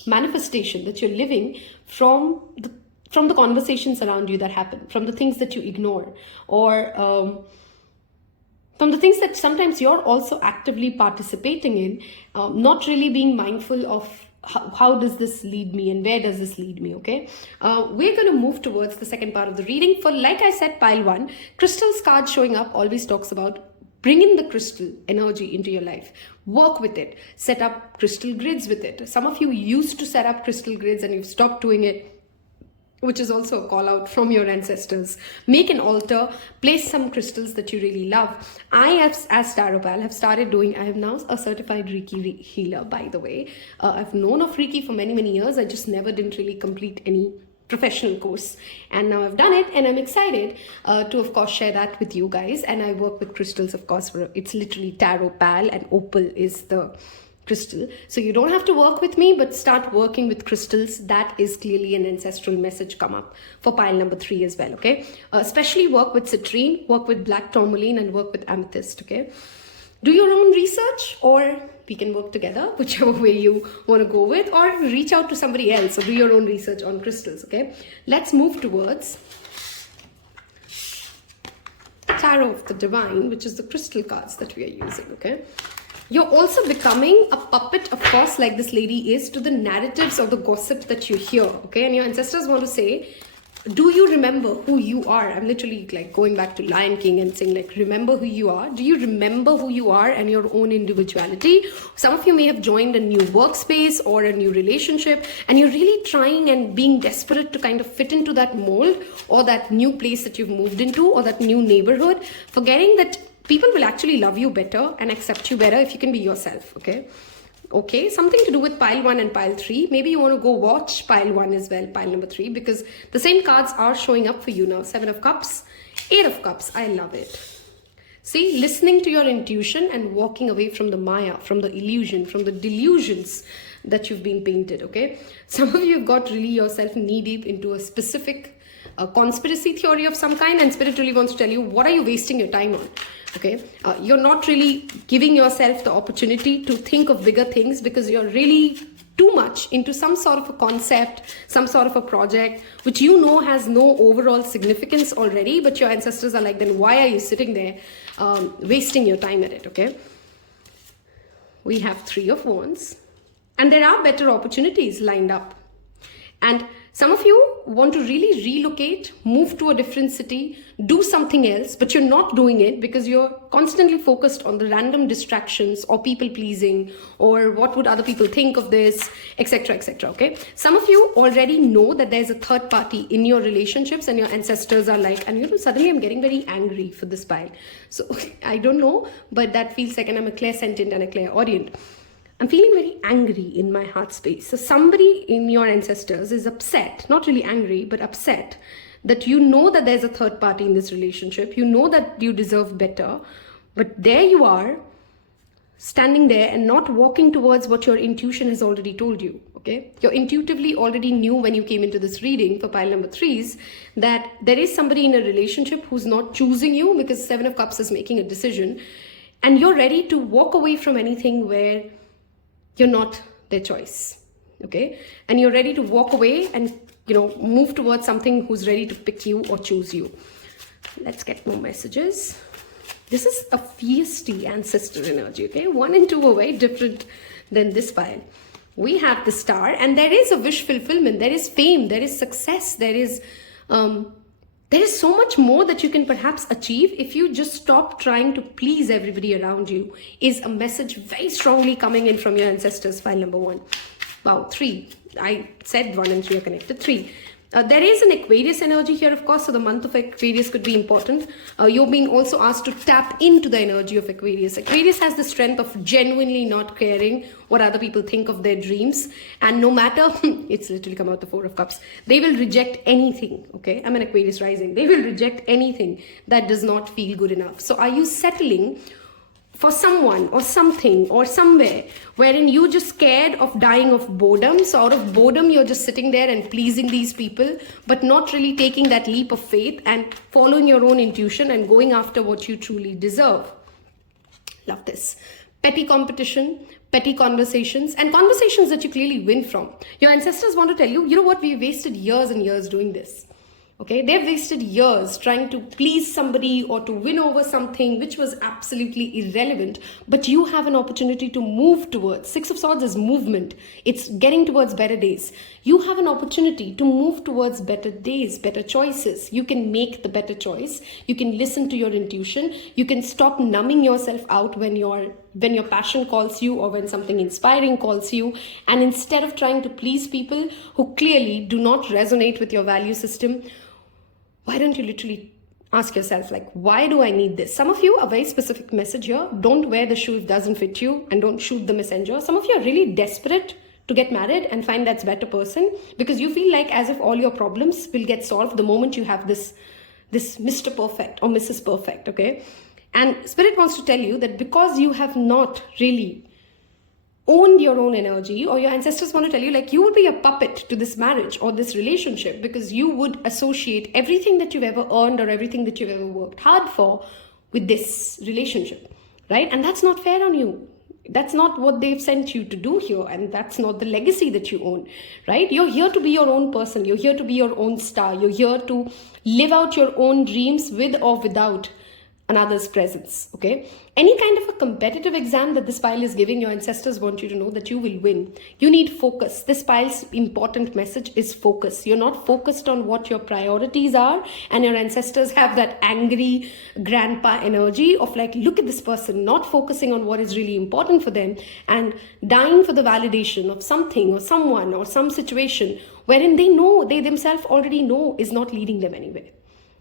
manifestation that you're living from the conversations around you that happen, from the things that you ignore, or from the things that sometimes you're also actively participating in, not really being mindful of how does this lead me and where does this lead me, okay? We're going to move towards the second part of the reading. For, like I said, pile 1, crystals card showing up always talks about bring in the crystal energy into your life. Work with it. Set up crystal grids with it. Some of you used to set up crystal grids and you've stopped doing it, which is also a call out from your ancestors. Make an altar, place some crystals that you really love. I, as Tarot Pal, have started doing, I am now a certified Reiki healer, by the way. I've known of Reiki for many, many years. I just never didn't really complete any professional course, and now I've done it, and I'm excited to of course share that with you guys. And I work with crystals, of course, it's literally Tarot Pal, and Opal is the crystal. So you don't have to work with me, but start working with crystals. That is clearly an ancestral message come up for pile number 3 as well, okay? Especially work with citrine, work with black tourmaline, and work with amethyst, okay? Do your own research, or we can work together, whichever way you want to go with, or reach out to somebody else or do your own research on crystals, okay? Let's move towards Tarot of the Divine, which is the crystal cards that we are using, okay? You're also becoming a puppet, of course, like this lady is, to the narratives or the gossip that you hear, okay? And your ancestors want to say, do you remember who you are? I'm literally like going back to Lion King and saying like, remember who you are. Do you remember who you are and your own individuality? Some of you may have joined a new workspace or a new relationship, and you're really trying and being desperate to kind of fit into that mold or that new place that you've moved into or that new neighborhood, forgetting that people will actually love you better and accept you better if you can be yourself, okay? Okay, something to do with pile 1 and pile 3. Maybe you want to go watch pile 1 as well, pile number 3, because the same cards are showing up for you now. 7 of Cups, 8 of Cups. I love it. See, listening to your intuition and walking away from the Maya, from the illusion, from the delusions that you've been painted, okay? Some of you have got really yourself knee-deep into a specific conspiracy theory of some kind, and Spirit really wants to tell you, what are you wasting your time on? Okay, you're not really giving yourself the opportunity to think of bigger things because you're really too much into some sort of a concept, some sort of a project, which you know has no overall significance already, but your ancestors are like, then why are you sitting there wasting your time at it, okay? We have 3 of Wands, and there are better opportunities lined up. And some of you want to really relocate, move to a different city, do something else, but you're not doing it because you're constantly focused on the random distractions or people pleasing or what would other people think of this, etc., etc., okay? Some of you already know that there's a third party in your relationships and your ancestors are like, and you know, suddenly I'm getting very angry for this pile. So I don't know, but that feels like, and I'm a clairsentient and a clairaudient. I'm feeling very angry in my heart space. So somebody in your ancestors is upset, not really angry, but upset that you know that there's a third party in this relationship. You know that you deserve better, but there you are standing there and not walking towards what your intuition has already told you, okay? You intuitively already knew when you came into this reading for pile number 3s that there is somebody in a relationship who's not choosing you because 7 of Cups is making a decision, and you're ready to walk away from anything where you're not their choice, okay? And you're ready to walk away and, you know, move towards something who's ready to pick you or choose you. Let's get more messages. This is a feisty ancestor energy, okay? 1 and 2 are very different than this pile. We have the Star, and there is a wish fulfillment. There is fame, there is success, there is so much more that you can perhaps achieve if you just stop trying to please everybody around you, is a message very strongly coming in from your ancestors, file number 1. Wow, 3. I said 1 and 3 are connected. 3. There is an Aquarius energy here, of course, so the month of Aquarius could be important. You're being also asked to tap into the energy of Aquarius. Aquarius has the strength of genuinely not caring what other people think of their dreams. And no matter, it's literally come out the 4 of Cups, they will reject anything, okay? I'm an Aquarius rising. They will reject anything that does not feel good enough. So are you settling for someone or something or somewhere wherein you're just scared of dying of boredom? So out of boredom, you're just sitting there and pleasing these people, but not really taking that leap of faith and following your own intuition and going after what you truly deserve. Love this. Petty competition, petty conversations, and conversations that you clearly win from. Your ancestors want to tell you, you know what, we wasted years and years doing this. Okay, they've wasted years trying to please somebody or to win over something which was absolutely irrelevant, but you have an opportunity to move towards. 6 of Swords is movement. It's getting towards better days. You have an opportunity to move towards better days, better choices. You can make the better choice. You can listen to your intuition. You can stop numbing yourself out when your passion calls you or when something inspiring calls you. And instead of trying to please people who clearly do not resonate with your value system, why don't you literally ask yourself, like, why do I need this? Some of you, a very specific message here, don't wear the shoe if it doesn't fit you, and don't shoot the messenger. Some of you are really desperate to get married and find that better person because you feel like as if all your problems will get solved the moment you have this Mr. Perfect or Mrs. Perfect, okay? And Spirit wants to tell you that because you have not really owned your own energy, or your ancestors want to tell you like you would be a puppet to this marriage or this relationship, because you would associate everything that you've ever earned or everything that you've ever worked hard for with this relationship, right? And that's not fair on you. That's not what they've sent you to do here, and that's not the legacy that you own, right? You're here to be your own person. You're here to be your own star. You're here to live out your own dreams with or without another's presence, okay? Any kind of a competitive exam that this pile is giving, your ancestors want you to know that you will win. You need focus. This pile's important message is focus. You're not focused on what your priorities are, and your ancestors have that angry grandpa energy of like, look at this person, not focusing on what is really important for them and dying for the validation of something or someone or some situation wherein they themselves already know is not leading them anywhere.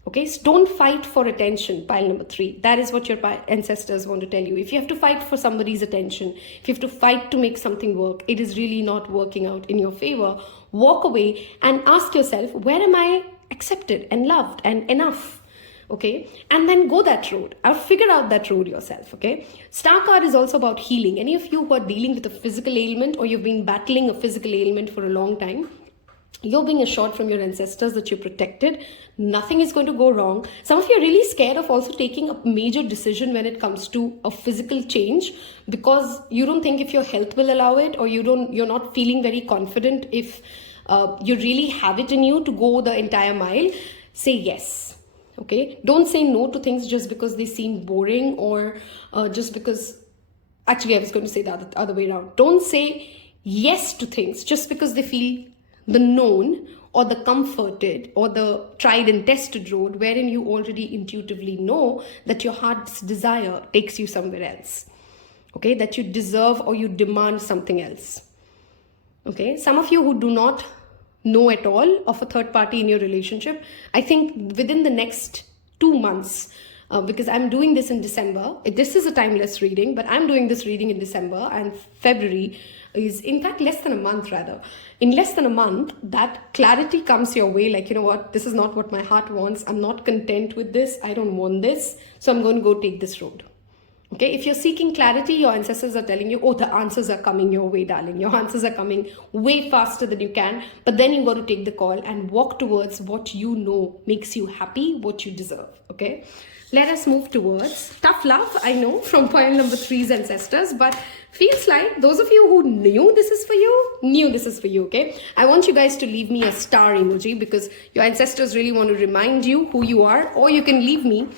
Okay, so don't fight for attention, pile number 3. That is what your ancestors want to tell you. If you have to fight for somebody's attention, if you have to fight to make something work, it is really not working out in your favor. Walk away and ask yourself, where am I accepted and loved and enough? Okay, and then go that road, or figure out that road yourself. Okay, Star card is also about healing. Any of you who are dealing with a physical ailment, or you've been battling a physical ailment for a long time, you're being assured from your ancestors that you're protected. Nothing is going to go wrong. Some of you are really scared of also taking a major decision when it comes to a physical change, because you don't think if your health will allow it, or you're not feeling very confident if you really have it in you to go the entire mile. Say yes. Okay, don't say no to things just because they seem boring, or just because, actually I was going to say the other way around. Don't say yes to things just because they feel the known or the comforted or the tried and tested road, wherein you already intuitively know that your heart's desire takes you somewhere else. Okay, that you deserve or you demand something else. Okay, some of you who do not know at all of a third party in your relationship, I think within the next 2 months, because I'm doing this in December. This is a timeless reading, but I'm doing this reading in December, and February is in fact less than a month rather. In less than a month, that clarity comes your way, like, you know what, this is not what my heart wants. I'm not content with this. I don't want this. So I'm going to go take this road. Okay, if you're seeking clarity, your ancestors are telling you, oh, the answers are coming your way, darling. Your answers are coming way faster than you can. But then you got to take the call and walk towards what you know makes you happy, what you deserve. Okay, let us move towards tough love. I know from point number 3's ancestors, but feels like those of you who knew this is for you, okay? I want you guys to leave me a star emoji, because your ancestors really want to remind you who you are, or you can leave me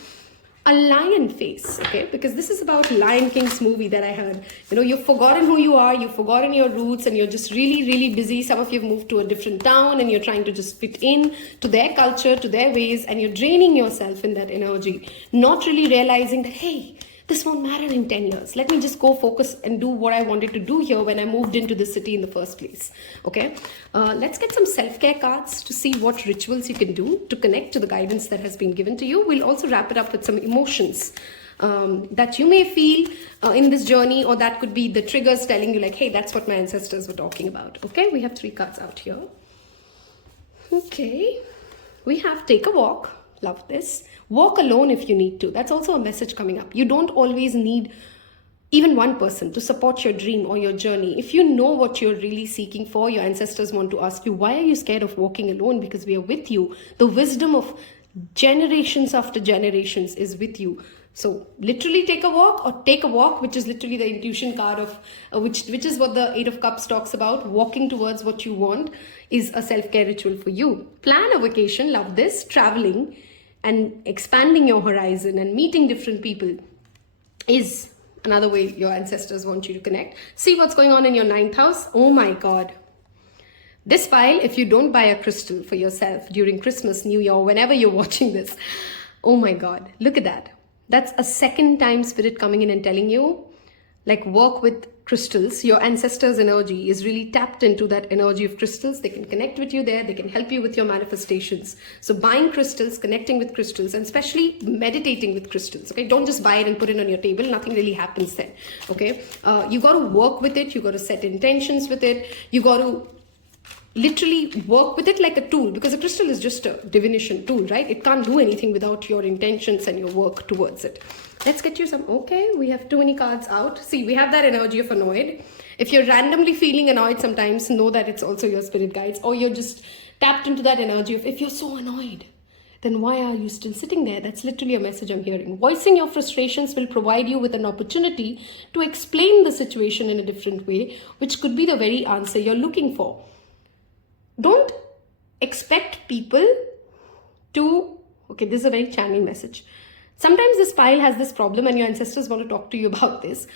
a lion face, okay? Because this is about Lion King's movie that I heard. You know, you've forgotten who you are, you've forgotten your roots, and you're just really, really busy. Some of you have moved to a different town and you're trying to just fit in to their culture, to their ways, and you're draining yourself in that energy, not really realizing that, hey, this won't matter in 10 years. Let me just go focus and do what I wanted to do here when I moved into the city in the first place. Okay, let's get some self-care cards to see what rituals you can do to connect to the guidance that has been given to you. We'll also wrap it up with some emotions that you may feel in this journey, or that could be the triggers telling you like, hey, that's what my ancestors were talking about. Okay, we have 3 cards out here. Okay, we have take a walk. Love this. Walk alone if you need to. That's also a message coming up. You don't always need even one person to support your dream or your journey. If you know what you're really seeking for, your ancestors want to ask you, why are you scared of walking alone? Because we are with you. The wisdom of generations after generations is with you. So literally take a walk, or take a walk, which is literally the intuition card of which is what the 8 of Cups talks about. Walking towards what you want is a self-care ritual for you. Plan a vacation. Love this. Traveling and expanding your horizon and meeting different people is another way your ancestors want you to connect. See what's going on in your 9th house. Oh my God. This pile, if you don't buy a crystal for yourself during Christmas, New Year, whenever you're watching this, oh my God, look at that. That's a second time spirit coming in and telling you, like, work with crystals. Your ancestors' energy is really tapped into that energy of crystals. They can connect with you there. They can help you with your manifestations. So buying crystals, connecting with crystals, and especially meditating with crystals. Okay, don't just buy it and put it on your table. Nothing really happens then. Okay, you got to work with it. You got to set intentions with it. You got to literally work with it like a tool, because a crystal is just a divination tool, right? It can't do anything without your intentions and your work towards it. Let's get you some. Okay, we have too many cards out. See, we have that energy of annoyed. If you're randomly feeling annoyed sometimes, know that it's also your spirit guides, or you're just tapped into that energy of, if you're so annoyed, then why are you still sitting there? That's literally a message I'm hearing. Voicing your frustrations will provide you with an opportunity to explain the situation in a different way, which could be the very answer you're looking for. Don't expect people to, okay, this is a very channeling message. Sometimes this pile has this problem and your ancestors want to talk to you about this.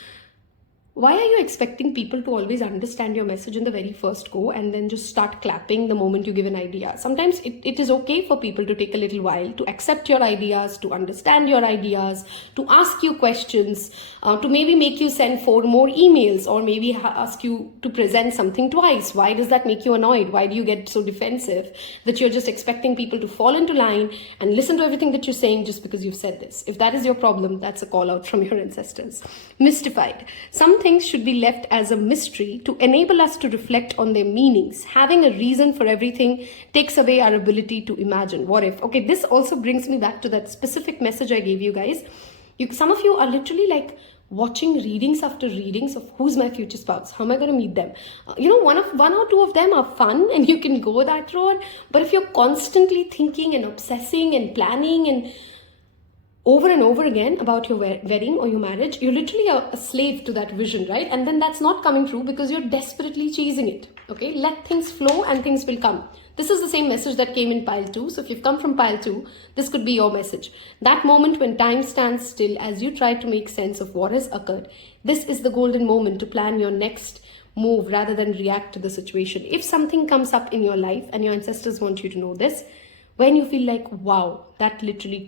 Why are you expecting people to always understand your message in the very first go and then just start clapping the moment you give an idea? Sometimes it is okay for people to take a little while to accept your ideas, to understand your ideas, to ask you questions, to maybe make you send 4 more emails, or maybe ask you to present something twice. Why does that make you annoyed? Why do you get so defensive that you're just expecting people to fall into line and listen to everything that you're saying just because you've said this? If that is your problem, that's a call out from your ancestors. Mystified. Some things should be left as a mystery to enable us to reflect on their meanings. Having a reason for everything takes away our ability to imagine. What if? Okay, this also brings me back to that specific message I gave you guys. Some of you are literally like watching readings after readings of who's my future spouse, how am I going to meet them. One or two of them are fun and you can go that road. But if you're constantly thinking and obsessing and planning and over and over again about your wedding or your marriage, you're literally a slave to that vision, right? And then that's not coming true because you're desperately chasing it. Okay, let things flow and things will come. This is the same message that came in pile 2. So if you've come from pile 2, this could be your message. That moment when time stands still as you try to make sense of what has occurred. This is the golden moment to plan your next move rather than react to the situation. If something comes up in your life, and your ancestors want you to know this, when you feel like, wow, that literally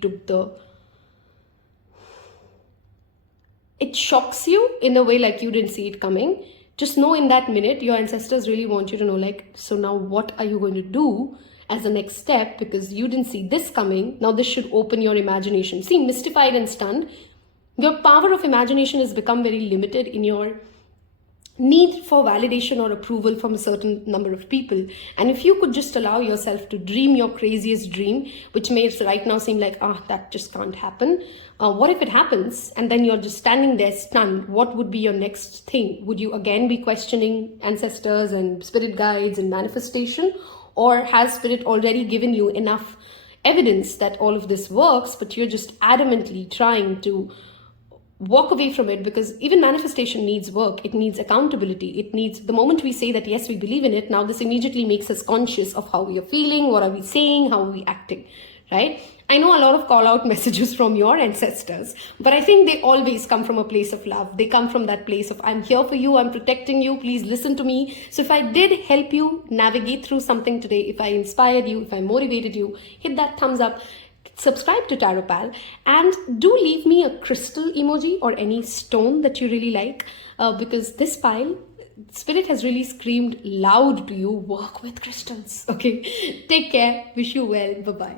it shocks you in a way like you didn't see it coming. Just know in that minute, your ancestors really want you to know, like, so now what are you going to do as the next step? Because you didn't see this coming. Now this should open your imagination. See, mystified and stunned, your power of imagination has become very limited in your need for validation or approval from a certain number of people. And if you could just allow yourself to dream your craziest dream, which may right now seem like, that just can't happen. What if it happens? And then you're just standing there stunned. What would be your next thing? Would you again be questioning ancestors and spirit guides and manifestation? Or has spirit already given you enough evidence that all of this works, but you're just adamantly trying to walk away from it? Because even manifestation needs work. It needs accountability. It needs, the moment we say that, yes, we believe in it, now this immediately makes us conscious of how we are feeling, what are we saying, how are we acting, right? I know a lot of call out messages from your ancestors, but I think they always come from a place of love. They come from that place of, I'm here for you, I'm protecting you, please listen to me. So if I did help you navigate through something today, if I inspired you, if I motivated you, hit that thumbs up. Subscribe to Tarot Pal, and do leave me a crystal emoji or any stone that you really like, because this pile, spirit has really screamed loud to you, work with crystals. Okay, take care, wish you well, bye-bye.